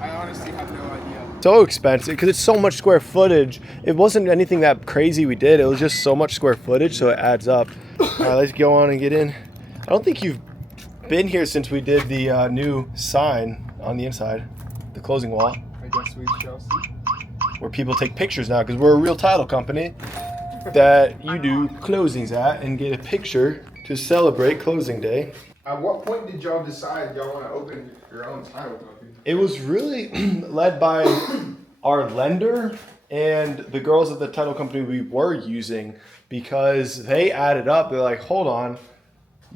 I honestly have no idea. So expensive, because it's so much square footage. It wasn't anything that crazy we did. It was just so much square footage, so it adds up. All right, let's go on and get in. I don't think you've been here since we did the new sign on the inside, the closing wall. I guess we shall see. Where people take pictures now, because we're a real title company that you do closings at and get a picture to celebrate closing day. At what point did y'all decide y'all want to open your own title company? It was really led by our lender and the girls at the title company we were using, because they added up. They're like, hold on,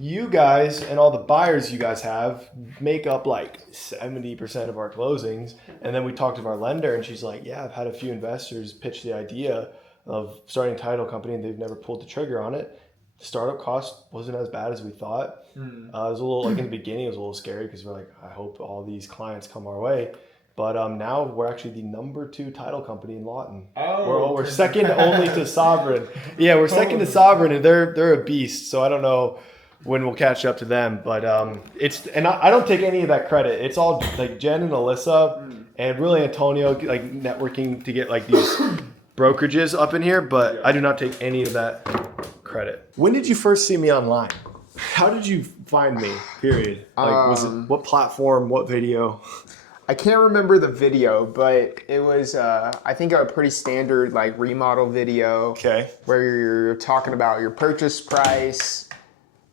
you guys and all the buyers you guys have make up like 70% of our closings. And then we talked to our lender, and she's like, yeah, I've had a few investors pitch the idea of starting a title company and they've never pulled the trigger on it. The startup cost wasn't as bad as we thought. It was a little, like in the beginning, it was a little scary because we're like, I hope all these clients come our way. But now we're actually the number 2 title company in Lawton. We're second only to Sovereign. Yeah, we're second to Sovereign, and they're a beast. So I don't know when we'll catch up to them. But I don't take any of that credit. It's all like Jen and Alyssa and really Antonio, like networking to get like these brokerages up in here. But I do not take any of that credit. When did you first see me online? How did you find me? Period. Like, was it what platform? What video? I can't remember the video, but it was, I think, a pretty standard like remodel video. Okay. Where you're talking about your purchase price,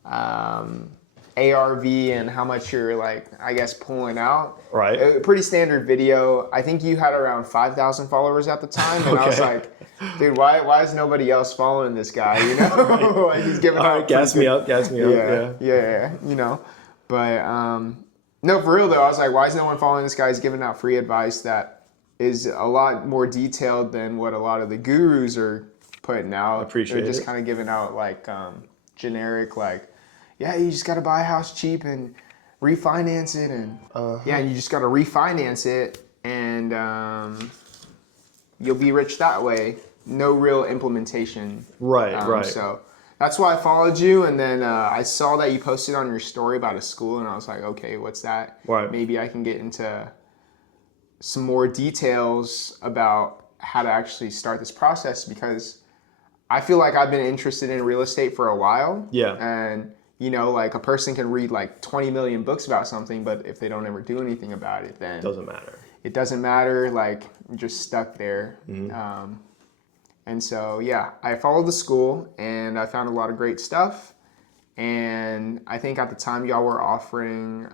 ARV, and how much you're like, I guess, pulling out. Right. A pretty standard video. I think you had around 5,000 followers at the time, and I was like, dude, why is nobody else following this guy? You know, like he's giving out. Gas me up. Yeah. You know, but. No, for real though, I was like, why is no one following this guy? He's giving out free advice that is a lot more detailed than what a lot of the gurus are putting out. Appreciate They're just it. kind of giving out like generic, like, yeah, you just got to buy a house cheap and refinance it. And yeah, you just got to refinance it and you'll be rich that way. No real implementation. Right. So that's why I followed you, and then I saw that you posted on your story about a school, and I was like, okay, what's that? Right. Maybe I can get into some more details about how to actually start this process, because I feel like I've been interested in real estate for a while. Yeah. And, you know, like a person can read like 20 million books about something, but if they don't ever do anything about it, then Doesn't matter. it doesn't matter. Like, you're just stuck there. And so, yeah, I followed the school and I found a lot of great stuff. And I think at the time y'all were offering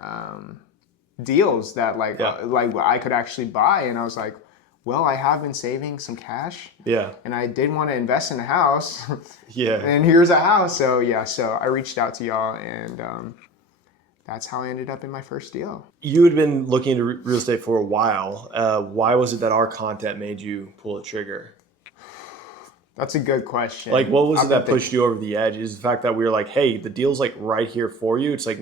deals that like I could actually buy. And I was like, well, I have been saving some cash. Yeah. And I did want to invest in a house. Yeah. And here's a house. So, yeah, so I reached out to y'all and that's how I ended up in my first deal. You had been looking into real estate for a while. Why was it that our content made you pull the trigger? That's a good question. Like, what was it that pushed you over the edge? Is the fact that we were like, hey, the deal's like right here for you. It's like,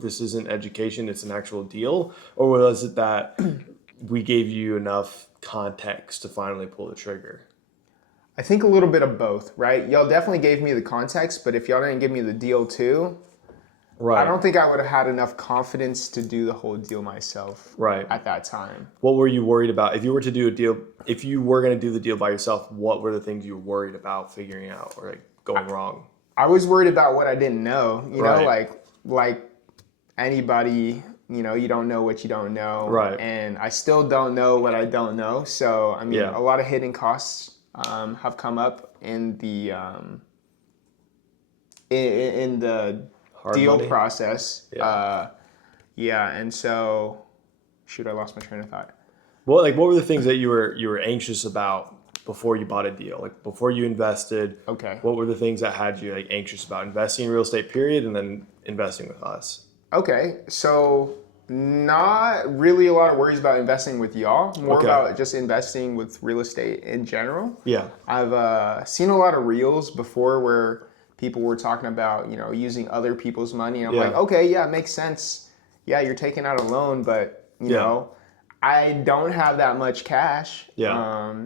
this isn't education, it's an actual deal. Or was it that we gave you enough context to finally pull the trigger? I think a little bit of both, right? Y'all definitely gave me the context, but if y'all didn't give me the deal too, Right. I don't think I would have had enough confidence to do the whole deal myself at that time. What were you worried about? If you were to do a deal, if you were going to do the deal by yourself, what were the things you were worried about figuring out or like going wrong? I was worried about what I didn't know, you know, like anybody, you know, you don't know what you don't know. Right. And I still don't know what I don't know. So, I mean, a lot of hidden costs have come up in the Hard deal money. process. And so, shoot, I lost my train of thought. What were the things that you were anxious about before you bought a deal? Like before you invested, Okay. what were the things that had you like anxious about investing in real estate period and then investing with us? Okay, so not really a lot of worries about investing with y'all, more about just investing with real estate in general. Yeah. I've seen a lot of reels before where people were talking about, you know, using other people's money. And I'm like, okay, yeah, it makes sense. Yeah, you're taking out a loan, but, you know, I don't have that much cash. Yeah.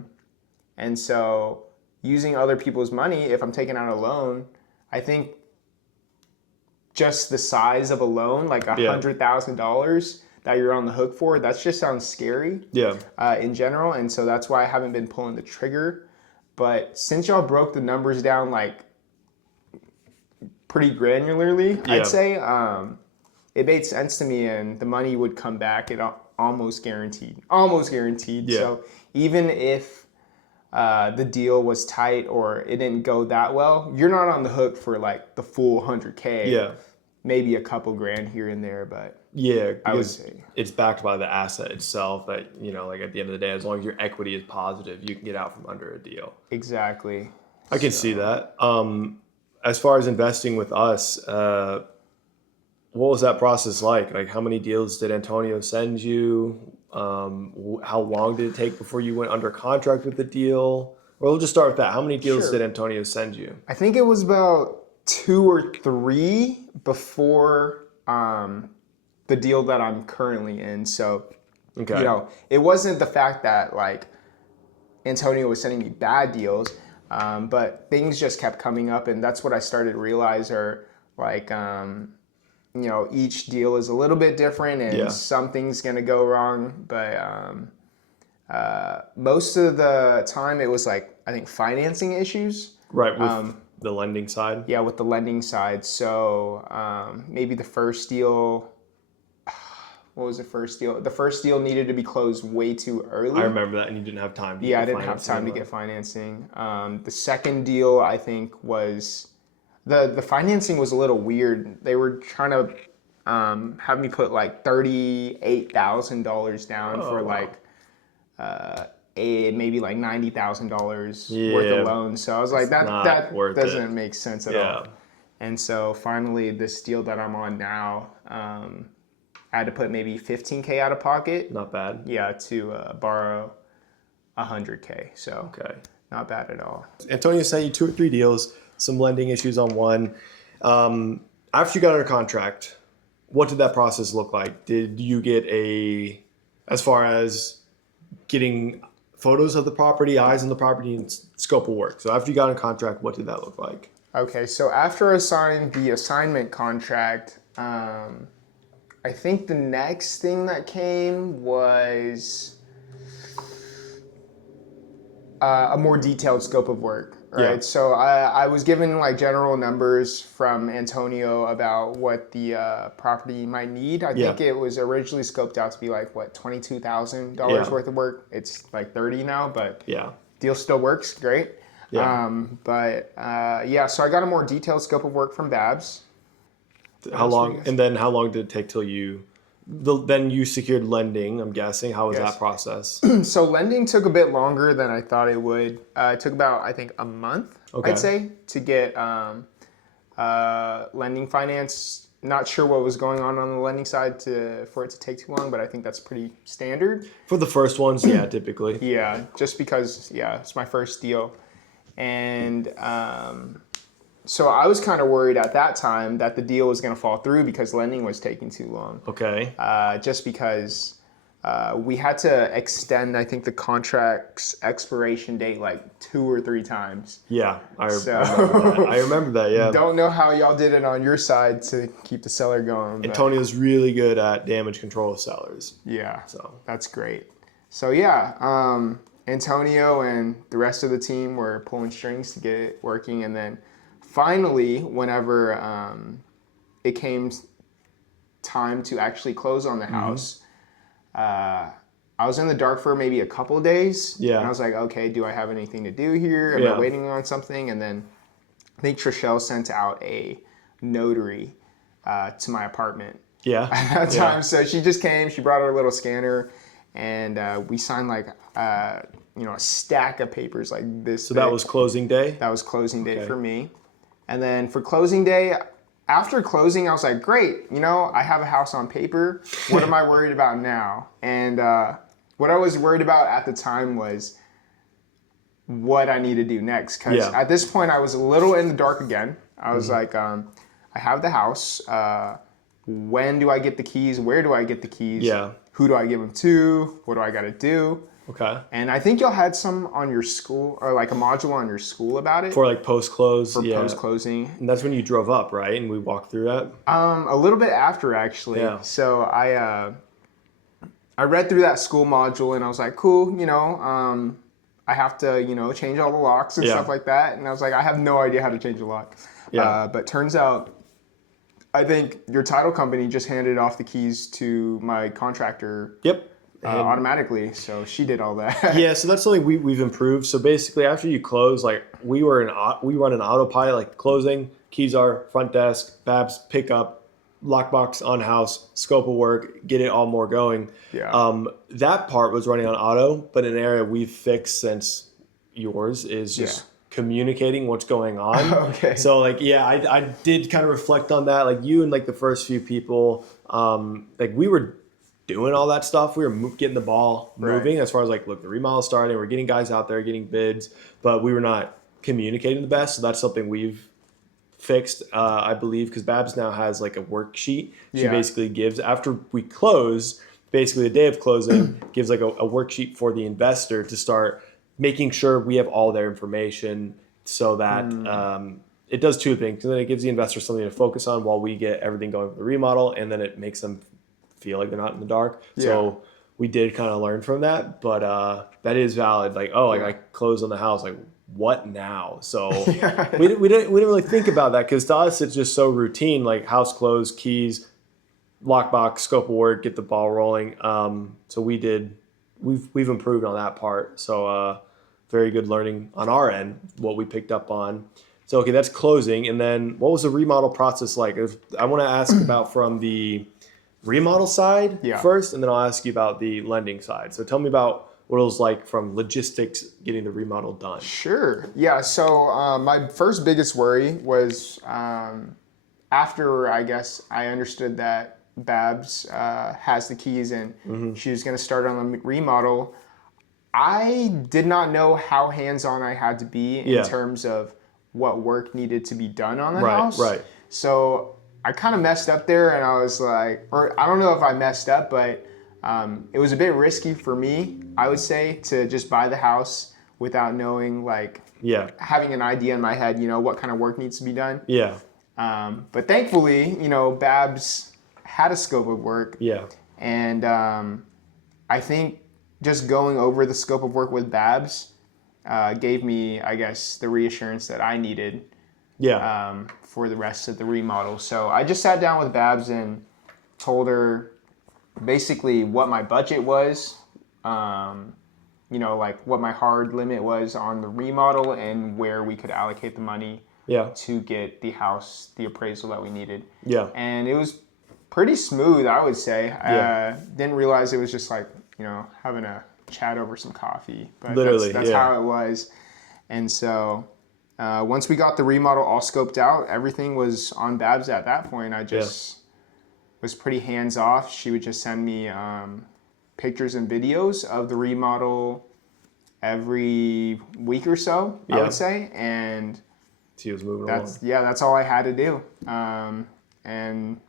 And so using other people's money, if I'm taking out a loan, I think just the size of a loan, like $100,000 that you're on the hook for, that just sounds scary in general. And so that's why I haven't been pulling the trigger. But since y'all broke the numbers down like pretty granularly, I'd say, it made sense to me and the money would come back. It almost guaranteed. Yeah. So even if the deal was tight or it didn't go that well, you're not on the hook for like the full 100K. Yeah. Maybe a couple grand here and there, but I would say it's backed by the asset itself that, you know, like at the end of the day, as long as your equity is positive, you can get out from under a deal. Exactly. I can see that. As far as investing with us, what was that process like? Like, how many deals did Antonio send you? How long did it take before you went under contract with the deal? Well, we'll just start with that. How many deals Sure. did Antonio send you? I think it was about 2 or 3 before the deal that I'm currently in. So, Okay. you know, it wasn't the fact that like Antonio was sending me bad deals, but things just kept coming up, and that's what I started to realize are like, you know, each deal is a little bit different, and Yeah. something's gonna go wrong. But most of the time, it was like I think financing issues. Right, with the lending side. Yeah, with the lending side. So maybe the first deal. What was the first deal? The first deal needed to be closed way too early. I remember that, and you didn't have time to Yeah, get I didn't have financing time to anyway. get financing. The second deal, I think, was the financing was a little weird. They were trying to have me put like $38,000 down for wow. like maybe like $90,000 Yeah. worth of loans. So I was like, not that worth doesn't it. make sense at Yeah. all. And so finally, this deal that I'm on now, I had to put maybe $15K out of pocket. Not bad. Yeah, to borrow $100K. So Okay. not bad at all. Antonio sent you 2 or 3 deals, some lending issues on one. After you got under contract, what did that process look like? Did you get as far as getting photos of the property, eyes on the property, and scope of work? So after you got in contract, what did that look like? Okay, so after I signed the assignment contract, I think the next thing that came was a more detailed scope of work. Right. Yeah. So I was given like general numbers from Antonio about what the property might need. I think it was originally scoped out to be like what $22,000 worth of work. It's like 30 now, but Yeah. deal still works great. Yeah. So I got a more detailed scope of work from Babs. How long? And then how long did it take till then you secured lending? I'm guessing. How was Yes. that process? So lending took a bit longer than I thought it would. It took about, I think, a month, Okay. I'd say, to get lending finance. Not sure what was going on the lending side for it to take too long, but I think that's pretty standard. For the first ones, yeah, typically. Yeah, just because, it's my first deal. And so I was kind of worried at that time that the deal was going to fall through because lending was taking too long. Okay. Just because we had to extend, I think, the contract's expiration date like 2 or 3 times. Yeah, I remember that. I remember that, yeah. Don't know how y'all did it on your side to keep the seller going. But Antonio's really good at damage control of sellers. yeah, So that's great. So yeah, Antonio and the rest of the team were pulling strings to get it working. And then finally, whenever it came time to actually close on the house, I was in the dark for maybe a couple of days. Yeah. And I was like, okay, do I have anything to do here? Am I waiting on something? And then I think Trishelle sent out a notary to my apartment yeah. at that time. So she just came, she brought her little scanner, and we signed like a stack of papers like this. So that was closing day? That was closing day for me. And then for closing day, after closing, I was like, great, I have a house on paper. What am I worried about now? And what I was worried about at the time was what I need to do next. Because at this point, I was a little in the dark again. I was like, I have the house. When do I get the keys? Where do I get the keys? Yeah. Who do I give them to? What do I got to do? Okay. And I think y'all had some on your school, or like a module on your school about it. For like post-close? For post-closing. And that's when you drove up, right? And we walked through that? A little bit after, actually. Yeah. So I read through that school module, and I was like, cool, I have to, change all the locks and stuff like that. And I was like, I have no idea how to change a lock. Yeah. But turns out, I think your title company just handed off the keys to my contractor. Yep. Automatically, so she did all that. Yeah, so that's something we've improved. So basically, after you close, like we run an autopilot, like closing, keys are front desk, Babs pick up, lockbox on house, scope of work, get it all more going. Yeah. That part was running on auto, but an area we've fixed since yours is just communicating what's going on. Okay. So like, I did kind of reflect on that. Like you and like the first few people, like we were doing all that stuff. We were getting the ball moving Right. as far as like, look, the remodel started. We're getting guys out there, getting bids, but we were not communicating the best. So that's something we've fixed, I believe, because Babs now has like a worksheet. She Yeah. basically gives, after we close, basically the day of closing, gives like a worksheet for the investor to start making sure we have all their information so that it does two things. And then it gives the investor something to focus on while we get everything going for the remodel, and then it makes them feel like they're not in the dark. Yeah. So we did kind of learn from that, but that is valid. Like, oh, like I closed on the house, like what now? So we didn't really think about that, because to us it's just so routine, like house close, keys, lockbox, scope of work, get the ball rolling. So we've improved on that part. So very good learning on our end, what we picked up on. So okay, that's closing, and then what was the remodel process like? I want to ask about from the remodel side first, and then I'll ask you about the lending side. So tell me about what it was like from logistics getting the remodel done. Sure. Yeah. So my first biggest worry was after I guess I understood that Babs has the keys and she was going to start on the remodel. I did not know how hands-on I had to be in terms of what work needed to be done on the house. Right. So I kind of messed up there, and I was like, or I don't know if I messed up, but it was a bit risky for me, I would say, to just buy the house without knowing, like, having an idea in my head, you know, what kind of work needs to be done. Yeah. But thankfully, you know, Babs had a scope of work. Yeah. And I think just going over the scope of work with Babs gave me, I guess, the reassurance that I needed for the rest of the remodel. So I just sat down with Babs and told her basically what my budget was, you know, like what my hard limit was on the remodel and where we could allocate the money to get the house, the appraisal that we needed. Yeah. And it was pretty smooth, I would say. Didn't realize it was just like, you know, having a chat over some coffee. But literally, that's how it was. And so once we got the remodel all scoped out, everything was on Babs at that point. I just was pretty hands off. She would just send me pictures and videos of the remodel every week or so, I would say. And she was moving along. That's all I had to do. And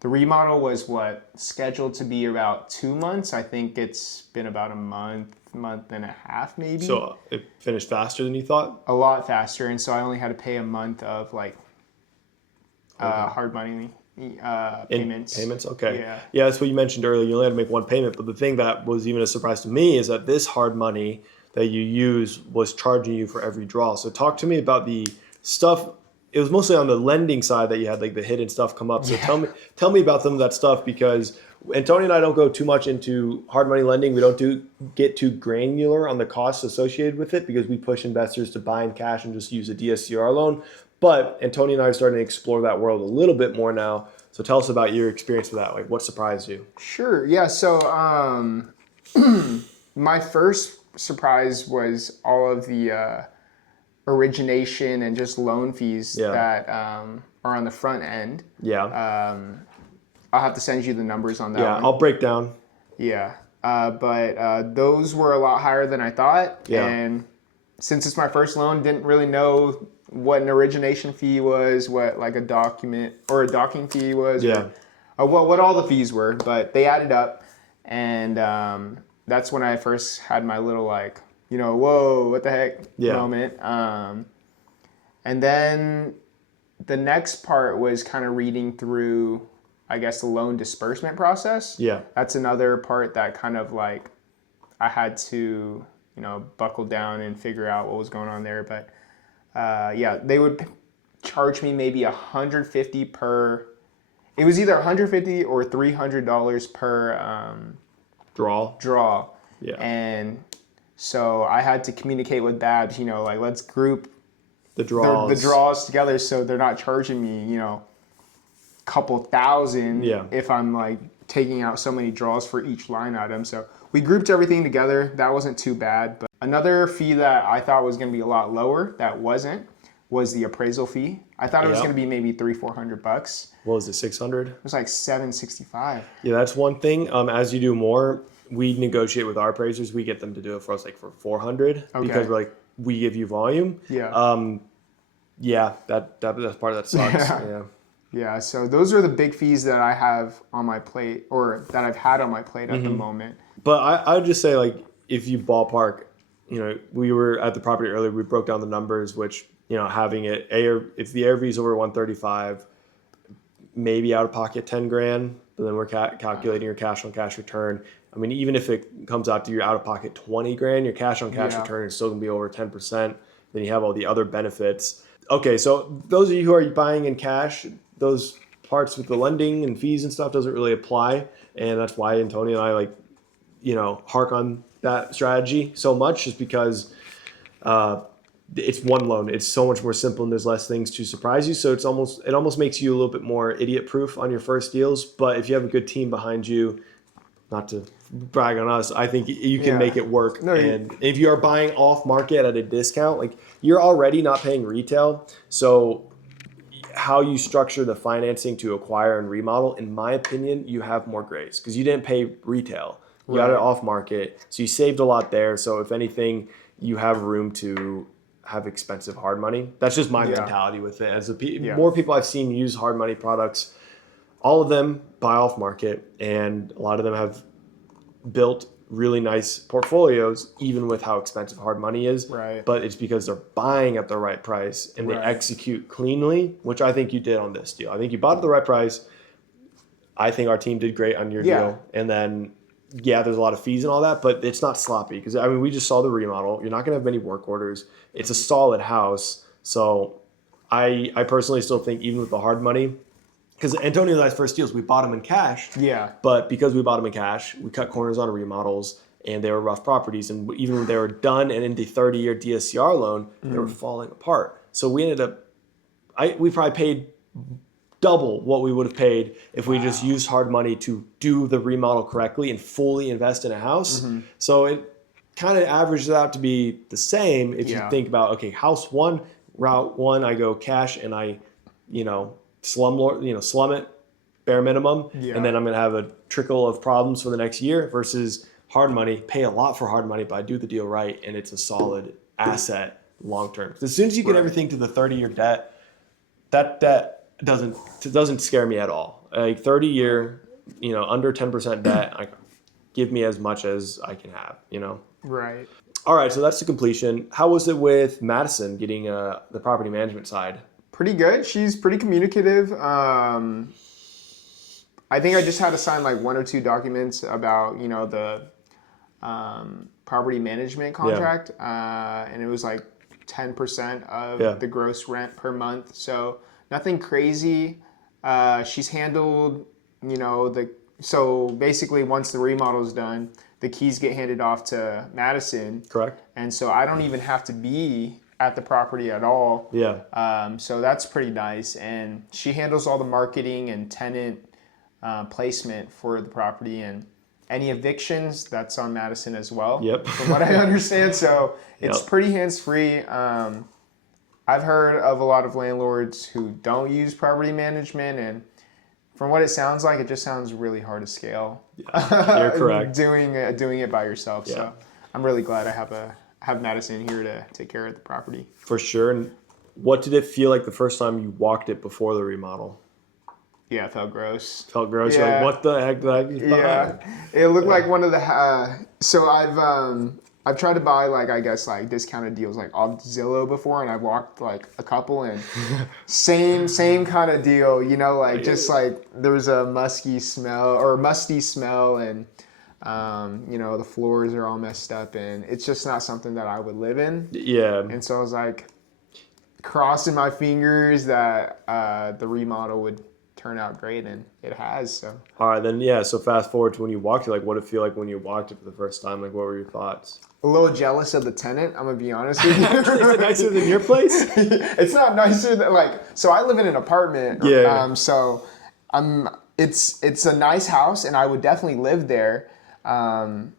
the remodel was scheduled to be about 2 months. I think it's been about a month and a half maybe. So it finished faster than you thought? A lot faster, and so I only had to pay a month of like hard money payments. Payments, okay. Yeah, that's what you mentioned earlier. You only had to make one payment, but the thing that was even a surprise to me is that this hard money that you use was charging you for every draw. So talk to me about the stuff. It was mostly on the lending side that you had like the hidden stuff come up. So tell me about some of that stuff, because Antonio and I don't go too much into hard money lending. We don't get too granular on the costs associated with it, because we push investors to buy in cash and just use a DSCR loan. But Antonio and I are starting to explore that world a little bit more now. So tell us about your experience with that. Like, what surprised you? Sure. Yeah. So my first surprise was all of the origination and just loan fees that are on the front end. I'll have to send you the numbers on that one. I'll break down. But those were a lot higher than I thought. And since it's my first loan, didn't really know what an origination fee was, what like a document or a docking fee was, or what all the fees were, but they added up. And that's when I first had my little like, you know, whoa, what the heck moment. And then the next part was kind of reading through, I guess, the loan disbursement process. That's another part that kind of like I had to, you know, buckle down and figure out what was going on there. But they would charge me maybe $150 per. It was either $150 or $300 per draw. And so I had to communicate with Babs, you know, like let's group the draws together so they're not charging me, you know, couple thousand if I'm like taking out so many draws for each line item. So we grouped everything together. That wasn't too bad. But another fee that I thought was going to be a lot lower that wasn't was the appraisal fee. I thought it was Yep. going to be maybe $300-400. What was it, 600? It was like $765. Yeah, that's one thing. As you do more, we negotiate with our appraisers. We get them to do it for us like for 400 because we're like, we give you volume. Yeah. Yeah, that's part of that sucks. Yeah. Yeah. Yeah, so those are the big fees that I have on my plate, or that I've had on my plate at the moment. But I would just say, like, if you ballpark, you know, we were at the property earlier, we broke down the numbers, which, you know, having it, if the ARV is over 135, maybe out of pocket 10 grand, but then we're calculating your cash on cash return. I mean, even if it comes out to your out of pocket 20 grand, your cash on cash return is still gonna be over 10%. Then you have all the other benefits. Okay, so those of you who are buying in cash, those parts with the lending and fees and stuff doesn't really apply. And that's why Antonio and I, like, you know, hark on that strategy so much, just because it's one loan. It's so much more simple and there's less things to surprise you. So it almost makes you a little bit more idiot proof on your first deals. But if you have a good team behind you, not to brag on us, I think you can make it work. And if you are buying off market at a discount, like, you're already not paying retail. So how you structure the financing to acquire and remodel, in my opinion, you have more grace because you didn't pay retail. You got it off market. So you saved a lot there. So if anything, you have room to have expensive hard money. That's just my mentality with it. As more people I've seen use hard money products, all of them buy off market, and a lot of them have built really nice portfolios, even with how expensive hard money is. Right. But it's because they're buying at the right price and they execute cleanly, which I think you did on this deal. I think you bought at the right price. I think our team did great on your deal. And then, there's a lot of fees and all that, but it's not sloppy because, I mean, we just saw the remodel. You're not going to have many work orders. It's a solid house. So I personally still think, even with the hard money, because Antonio and I's first deals, we bought them in cash. Yeah. But because we bought them in cash, we cut corners on remodels, and they were rough properties. And even when they were done and in the 30-year DSCR loan, they were falling apart. So we ended up, we probably paid double what we would have paid if we just used hard money to do the remodel correctly and fully invest in a house. So it kind of averages out to be the same if you think about, okay, house one, route one, I go cash and I, slum it bare minimum, and then I'm gonna have a trickle of problems for the next year, versus hard money, pay a lot for hard money, but I do the deal right and it's a solid asset long term. As soon as you get everything to the 30-year debt, that debt doesn't scare me at all. Like 30-year, under 10% debt, give me as much as I can have, Right. All right, so that's the completion. How was it with Madison getting the property management side? Pretty good. She's pretty communicative. I think I just had to sign like one or two documents about, the property management contract. And it was like 10% of the gross rent per month. So nothing crazy. She's handled, so basically once the remodel is done, the keys get handed off to Madison. Correct. And so I don't even have to be at the property at all. Yeah. So that's pretty nice. And she handles all the marketing and tenant placement for the property, and any evictions, that's on Madison as well. Yep. From what I understand. So it's pretty hands-free. I've heard of a lot of landlords who don't use property management, and from what it sounds like, it just sounds really hard to scale. Yeah, you're correct. doing it by yourself. Yeah. So I'm really glad I have Madison here to take care of the property. For sure. And what did it feel like the first time you walked it before the remodel? Yeah, it felt gross. Felt gross? Yeah. You're like, what the heck did I just buy? Yeah. It looked like one of the... so I've tried to buy, discounted deals, off Zillow before, and I've walked, a couple, and same kind of deal, there was a musty smell, and, the floors are all messed up, and it's just not something that I would live in. Yeah. And so I was, crossing my fingers that the remodel would turn out great, and it has. So all right, then so fast forward to when you walked it, what did it feel like when you walked it for the first time? What were your thoughts? A little jealous of the tenant, I'm gonna be honest with you. Is it nicer than your place? It's not nicer than so I live in an apartment. Yeah. So it's a nice house, and I would definitely live there. And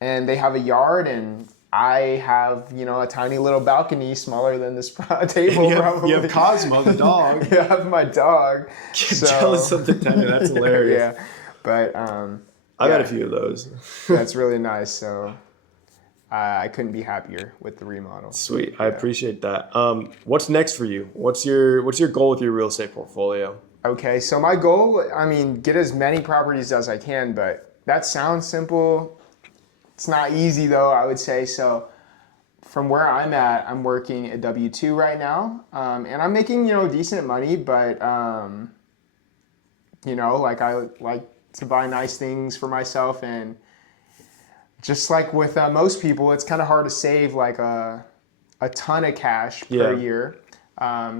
they have a yard, and I have, you know, a tiny little balcony smaller than this table. Probably. You have Cosmo, the dog. I have my dog. Get jealous of the tenant. That's hilarious. Yeah, but I've had a few of those. That's really nice. So I couldn't be happier with the remodel. Sweet. I appreciate that. What's next for you? What's your goal with your real estate portfolio? Okay, so my goal, I mean, get as many properties as I can, but that sounds simple. It's not easy though, I would say. So from where I'm at, I'm working a W-2 right now, and I'm making, you know, decent money, but you know, like I like to buy nice things for myself, and just like with most people, it's kind of hard to save like a ton of cash per year.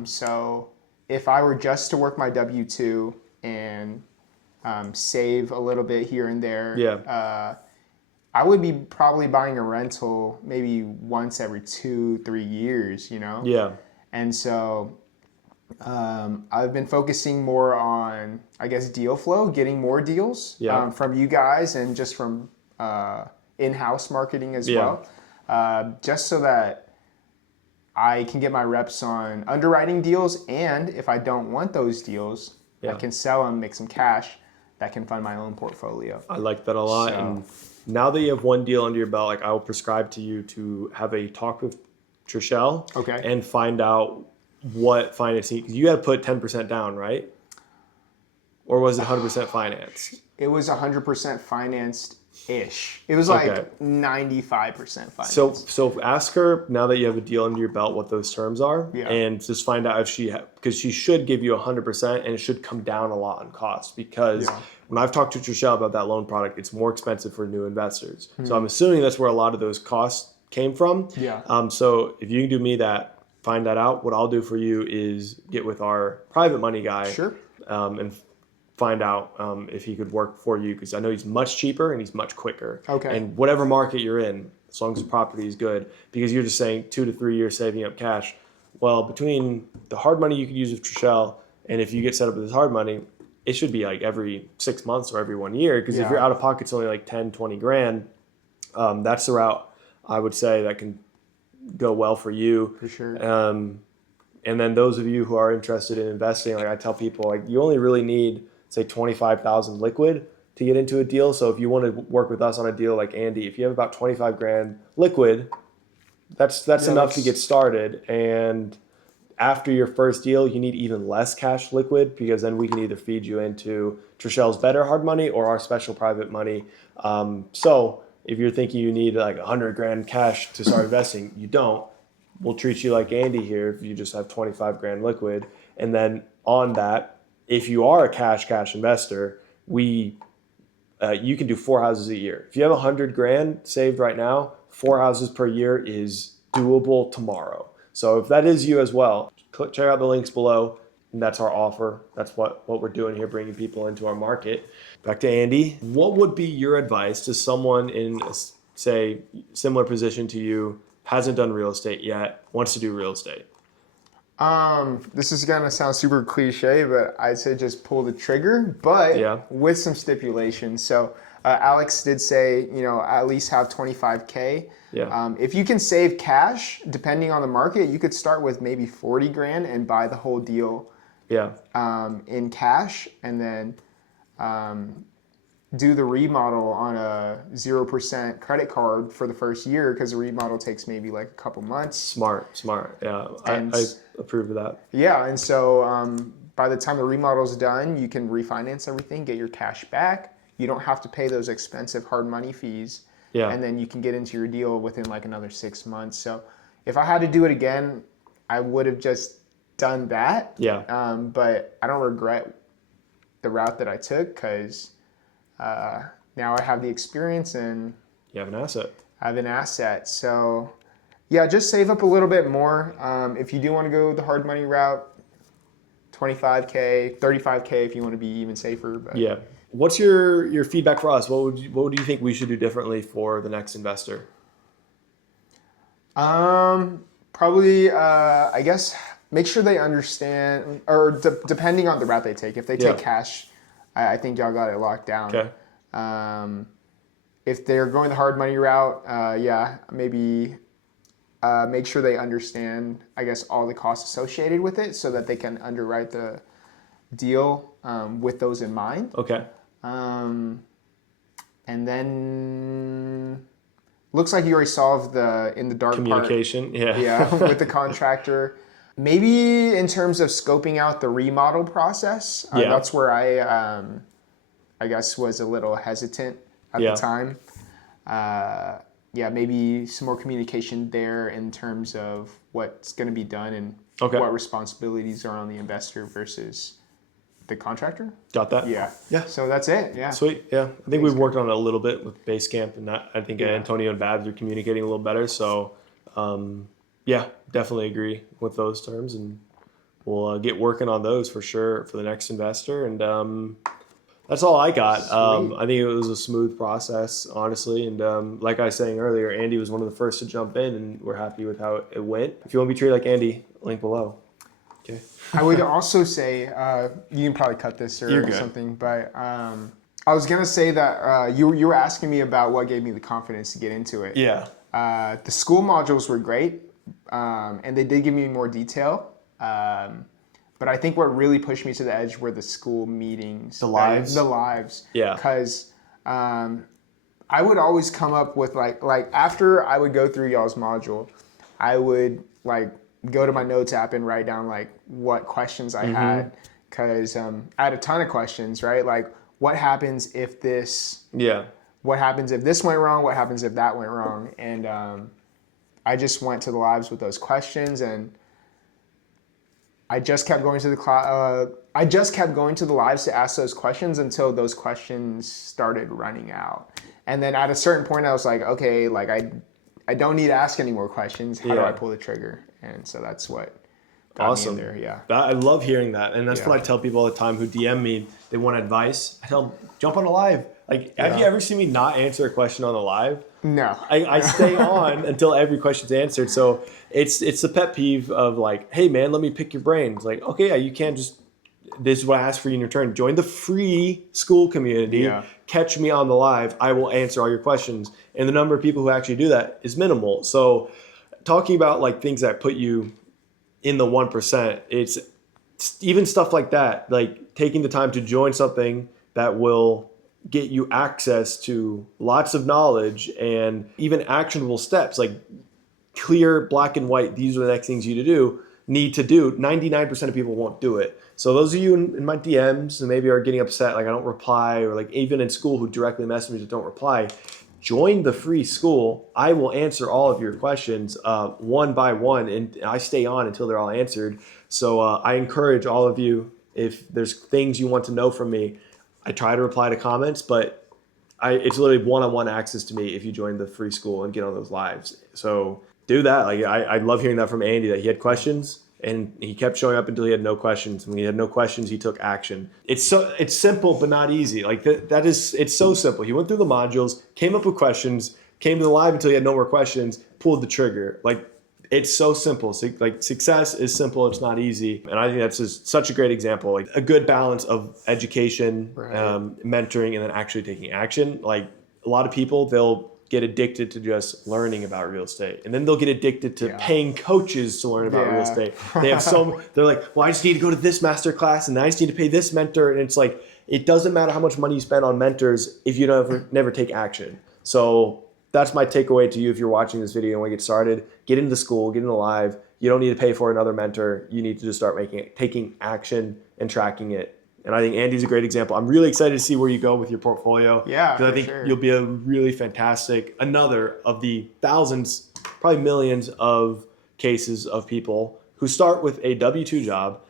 So if I were just to work my W-2 and save a little bit here and there, I would be probably buying a rental maybe once every 2-3 years, you know? Yeah. And so I've been focusing more on, I guess, deal flow, getting more deals from you guys and just from in-house marketing as well, just so that I can get my reps on underwriting deals, and if I don't want those deals, I can sell them, make some cash that can fund my own portfolio. I like that a lot. And now that you have one deal under your belt, like I will prescribe to you to have a talk with Trishelle and find out what financing, you had to put 10% down, right? Or was it 100% financed? It was 100% financed-ish. It was like 95% financed. So ask her, now that you have a deal under your belt, what those terms are, and just find out if because she should give you 100%, and it should come down a lot on cost, because when I've talked to Trishelle about that loan product, it's more expensive for new investors. So I'm assuming that's where a lot of those costs came from. So if you can do me that, find that out. What I'll do for you is get with our private money guy and find out if he could work for you, because I know he's much cheaper and he's much quicker. And whatever market you're in, as long as the property is good, because you're just saying 2 to 3 years saving up cash. Well, between the hard money you could use with Trishelle, and if you get set up with this hard money, it should be like every 6 months or every 1 year, because if your out of pocket's only like 10, 20 grand, that's the route I would say that can go well for you. For sure. And then those of you who are interested in investing, like I tell people, like you only really need, say, 25,000 liquid to get into a deal. So if you want to work with us on a deal like Andy, if you have about 25 grand liquid, that's enough to get started. And after your first deal, you need even less cash liquid, because then we can either feed you into Trishelle's better hard money or our special private money. So if you're thinking you need like 100 grand cash to start investing, you don't. We'll treat you like Andy here if you just have 25 grand liquid. And then on that, if you are a cash investor, you can do 4 houses a year. If you have 100 grand saved right now, 4 houses per year is doable tomorrow. So if that is you as well, check out the links below. And that's our offer. That's what we're doing here, bringing people into our market. Back to Andy. What would be your advice to someone in, say, similar position to you, hasn't done real estate yet, wants to do real estate? This is gonna sound super cliche, but I'd say just pull the trigger, but with some stipulations. So Alex did say, you know, at least have 25K. If you can save cash, depending on the market, you could start with maybe 40 grand and buy the whole deal in cash, and then do the remodel on a 0% credit card for the first year, because the remodel takes maybe like a couple months. Smart. Yeah, I approve of that. Yeah, and so by the time the remodel's done, you can refinance everything, get your cash back. You don't have to pay those expensive hard money fees. And then you can get into your deal within like another 6 months. So if I had to do it again, I would have just done that. But I don't regret the route that I took, because now I have the experience and you have an asset. I have an asset. So yeah, just save up a little bit more. If you do want to go the hard money route, 25K, 35K if you want to be even safer. But what's your feedback for us? What do you think we should do differently for the next investor? Probably, I guess, make sure they understand, or depending on the route they take. If they take cash, I think y'all got it locked down. if they're going the hard money route, maybe make sure they understand, I guess, all the costs associated with it so that they can underwrite the deal with those in mind. Okay. And then looks like you already solved in the dark Communication. part. Yeah, with the contractor. Maybe in terms of scoping out the remodel process, that's where I guess was a little hesitant at the time. Maybe some more communication there in terms of what's going to be done and what responsibilities are on the investor versus the contractor. Got that? Yeah. Yeah. So that's it. Yeah. Sweet. Yeah. I think we've worked on it a little bit with Basecamp, and that I think Antonio and Babs are communicating a little better. So, definitely agree with those terms, and we'll get working on those for sure for the next investor. And that's all I got. I think it was a smooth process, honestly. And like I was saying earlier, Andy was one of the first to jump in, and we're happy with how it went. If you want to be treated like Andy, link below. Okay. I would also say, you can probably cut this or something, but I was going to say that you were asking me about what gave me the confidence to get into it. Yeah. The school modules were great, and they did give me more detail. But I think what really pushed me to the edge were the school meetings. The lives? The lives. Yeah. Because I would always come up with, like after I would go through y'all's module, I would, go to my notes app and write down, what questions I had. Because I had a ton of questions, right? Like, what happens if this... Yeah. What happens if this went wrong? What happens if that went wrong? And I just went to the lives with those questions, and I just kept going to the lives to ask those questions until those questions started running out. And then at a certain point, I was like, okay, I don't need to ask any more questions. How do I pull the trigger? And so that's what got me in there. Yeah. I love hearing that. And that's what I tell people all the time who DM me, they want advice. I tell them, jump on a live. Have you ever seen me not answer a question on the live? No. I stay on until every question's answered. So it's the pet peeve of hey man, let me pick your brain. It's like, okay, you can't just, this is what I ask for you in return. Join the free school community. Yeah. Catch me on the live. I will answer all your questions. And the number of people who actually do that is minimal. So talking about things that put you in the 1%, it's even stuff like that, taking the time to join something that will get you access to lots of knowledge and even actionable steps, clear, black and white, these are the next things you need to do. 99% of people won't do it. So those of you in my DMs and maybe are getting upset, I don't reply, or even in school who directly message me that don't reply, join the free school. I will answer all of your questions one by one, and I stay on until they're all answered. So I encourage all of you, if there's things you want to know from me, I try to reply to comments, but it's literally one-on-one access to me if you join the free school and get on those lives. So do that. I love hearing that from Andy, that he had questions and he kept showing up until he had no questions. When he had no questions, he took action. It's simple but not easy. It's so simple. He went through the modules, came up with questions, came to the live until he had no more questions, pulled the trigger. It's so simple. Success is simple. It's not easy. And I think that's just such a great example. A good balance of education, mentoring, and then actually taking action. A lot of people, they'll get addicted to just learning about real estate. And then they'll get addicted to paying coaches to learn about real estate. They have they're like, well, I just need to go to this master class and I just need to pay this mentor. And it's it doesn't matter how much money you spend on mentors if you never take action. So that's my takeaway to you. If you're watching this video and want to get started, get into the school, get into live. You don't need to pay for another mentor. You need to just start taking action and tracking it. And I think Andy's a great example. I'm really excited to see where you go with your portfolio. Yeah, because I think you'll be a really fantastic, another of the thousands, probably millions of cases of people who start with a W-2 job,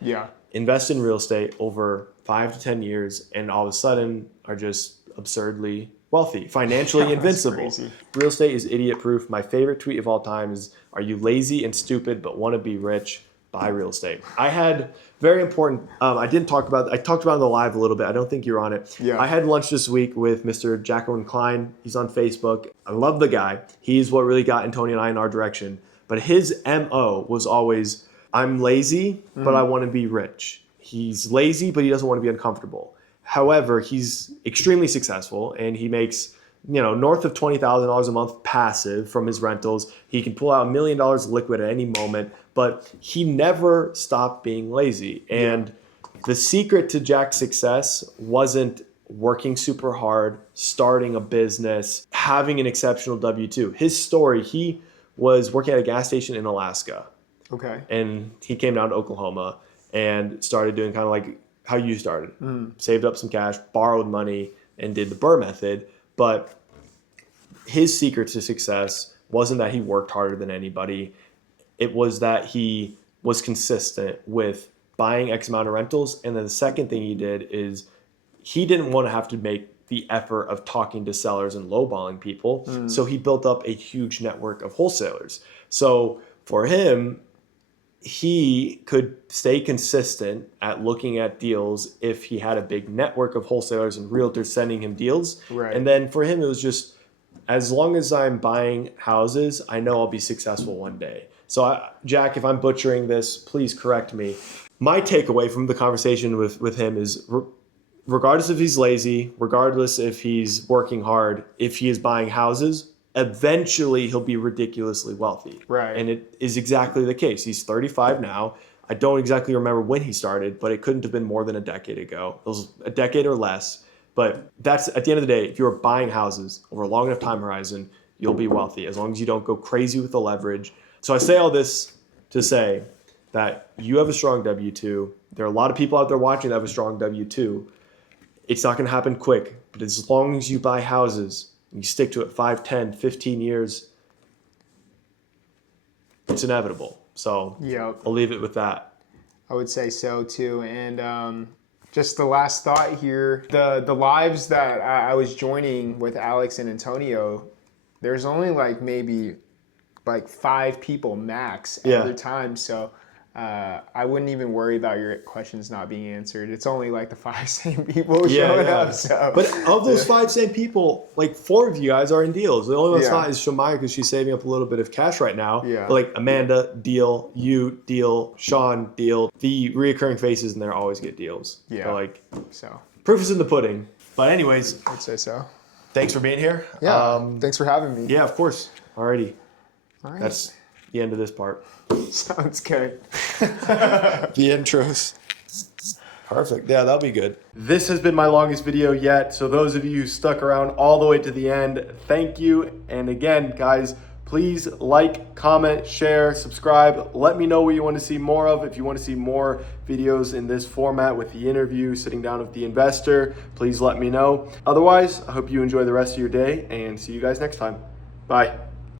invest in real estate over 5 to 10 years, and all of a sudden are just absurdly wealthy, financially invincible. Crazy. Real estate is idiot proof. My favorite tweet of all time is, are you lazy and stupid but want to be rich? Buy real estate. I had very important, I talked about it in the live a little bit. I don't think you're on it. Yeah. I had lunch this week with Mr. Jacqueline Klein. He's on Facebook. I love the guy. He's what really got Antonio and I in our direction. But his MO was always, I'm lazy, but I want to be rich. He's lazy, but he doesn't want to be uncomfortable. However, he's extremely successful and he makes north of $20,000 a month passive from his rentals. He can pull out $1 million liquid at any moment, but he never stopped being lazy. And the secret to Jack's success wasn't working super hard, starting a business, having an exceptional W-2. His story, he was working at a gas station in Alaska. Okay. And he came down to Oklahoma and started doing kind of like how you started. Saved up some cash, borrowed money, and did the Burr method. But his secret to success wasn't that he worked harder than anybody. It was that he was consistent with buying X amount of rentals. And then the second thing he did is he didn't want to have to make the effort of talking to sellers and lowballing people. So he built up a huge network of wholesalers. So for him, he could stay consistent at looking at deals if he had a big network of wholesalers and realtors sending him deals. Right. And then for him, it was just, as long as I'm buying houses, I know I'll be successful one day. So Jack, if I'm butchering this, please correct me. My takeaway from the conversation with him is, regardless if he's lazy, regardless if he's working hard, if he is buying houses, eventually he'll be ridiculously wealthy. Right. And it is exactly the case. He's 35 now. I don't exactly remember when he started, but it couldn't have been more than a decade ago. It was a decade or less. But that's, at the end of the day, if you're buying houses over a long enough time horizon, you'll be wealthy as long as you don't go crazy with the leverage. So I say all this to say that you have a strong W-2. There are a lot of people out there watching that have a strong W-2. It's not going to happen quick, but as long as you buy houses, you stick to it 5, 10, 15 years, it's inevitable. So I'll leave it with that. I would say so too. And just the last thought here, the lives that I was joining with Alex and Antonio, there's only maybe 5 people max at the time. So I wouldn't even worry about your questions not being answered. It's only the 5 same people showing up. So. But of those 5 same people, 4 of you guys are in deals. The only one that's not is Shamaya because she's saving up a little bit of cash right now. Yeah. But Amanda, deal. You, deal. Sean, deal. The reoccurring faces in there always get deals. Yeah. So proof is in the pudding. But anyways, I'd say so. thanks for being here. Yeah. Thanks for having me. Yeah, of course. Alrighty. All right. That's the end of this part. Sounds good. The intros. Perfect. Yeah, that'll be good. This has been my longest video yet. So those of you who stuck around all the way to the end, thank you. And again, guys, please like, comment, share, subscribe. Let me know what you want to see more of. If you want to see more videos in this format with the interview, sitting down with the investor, please let me know. Otherwise, I hope you enjoy the rest of your day and see you guys next time. Bye.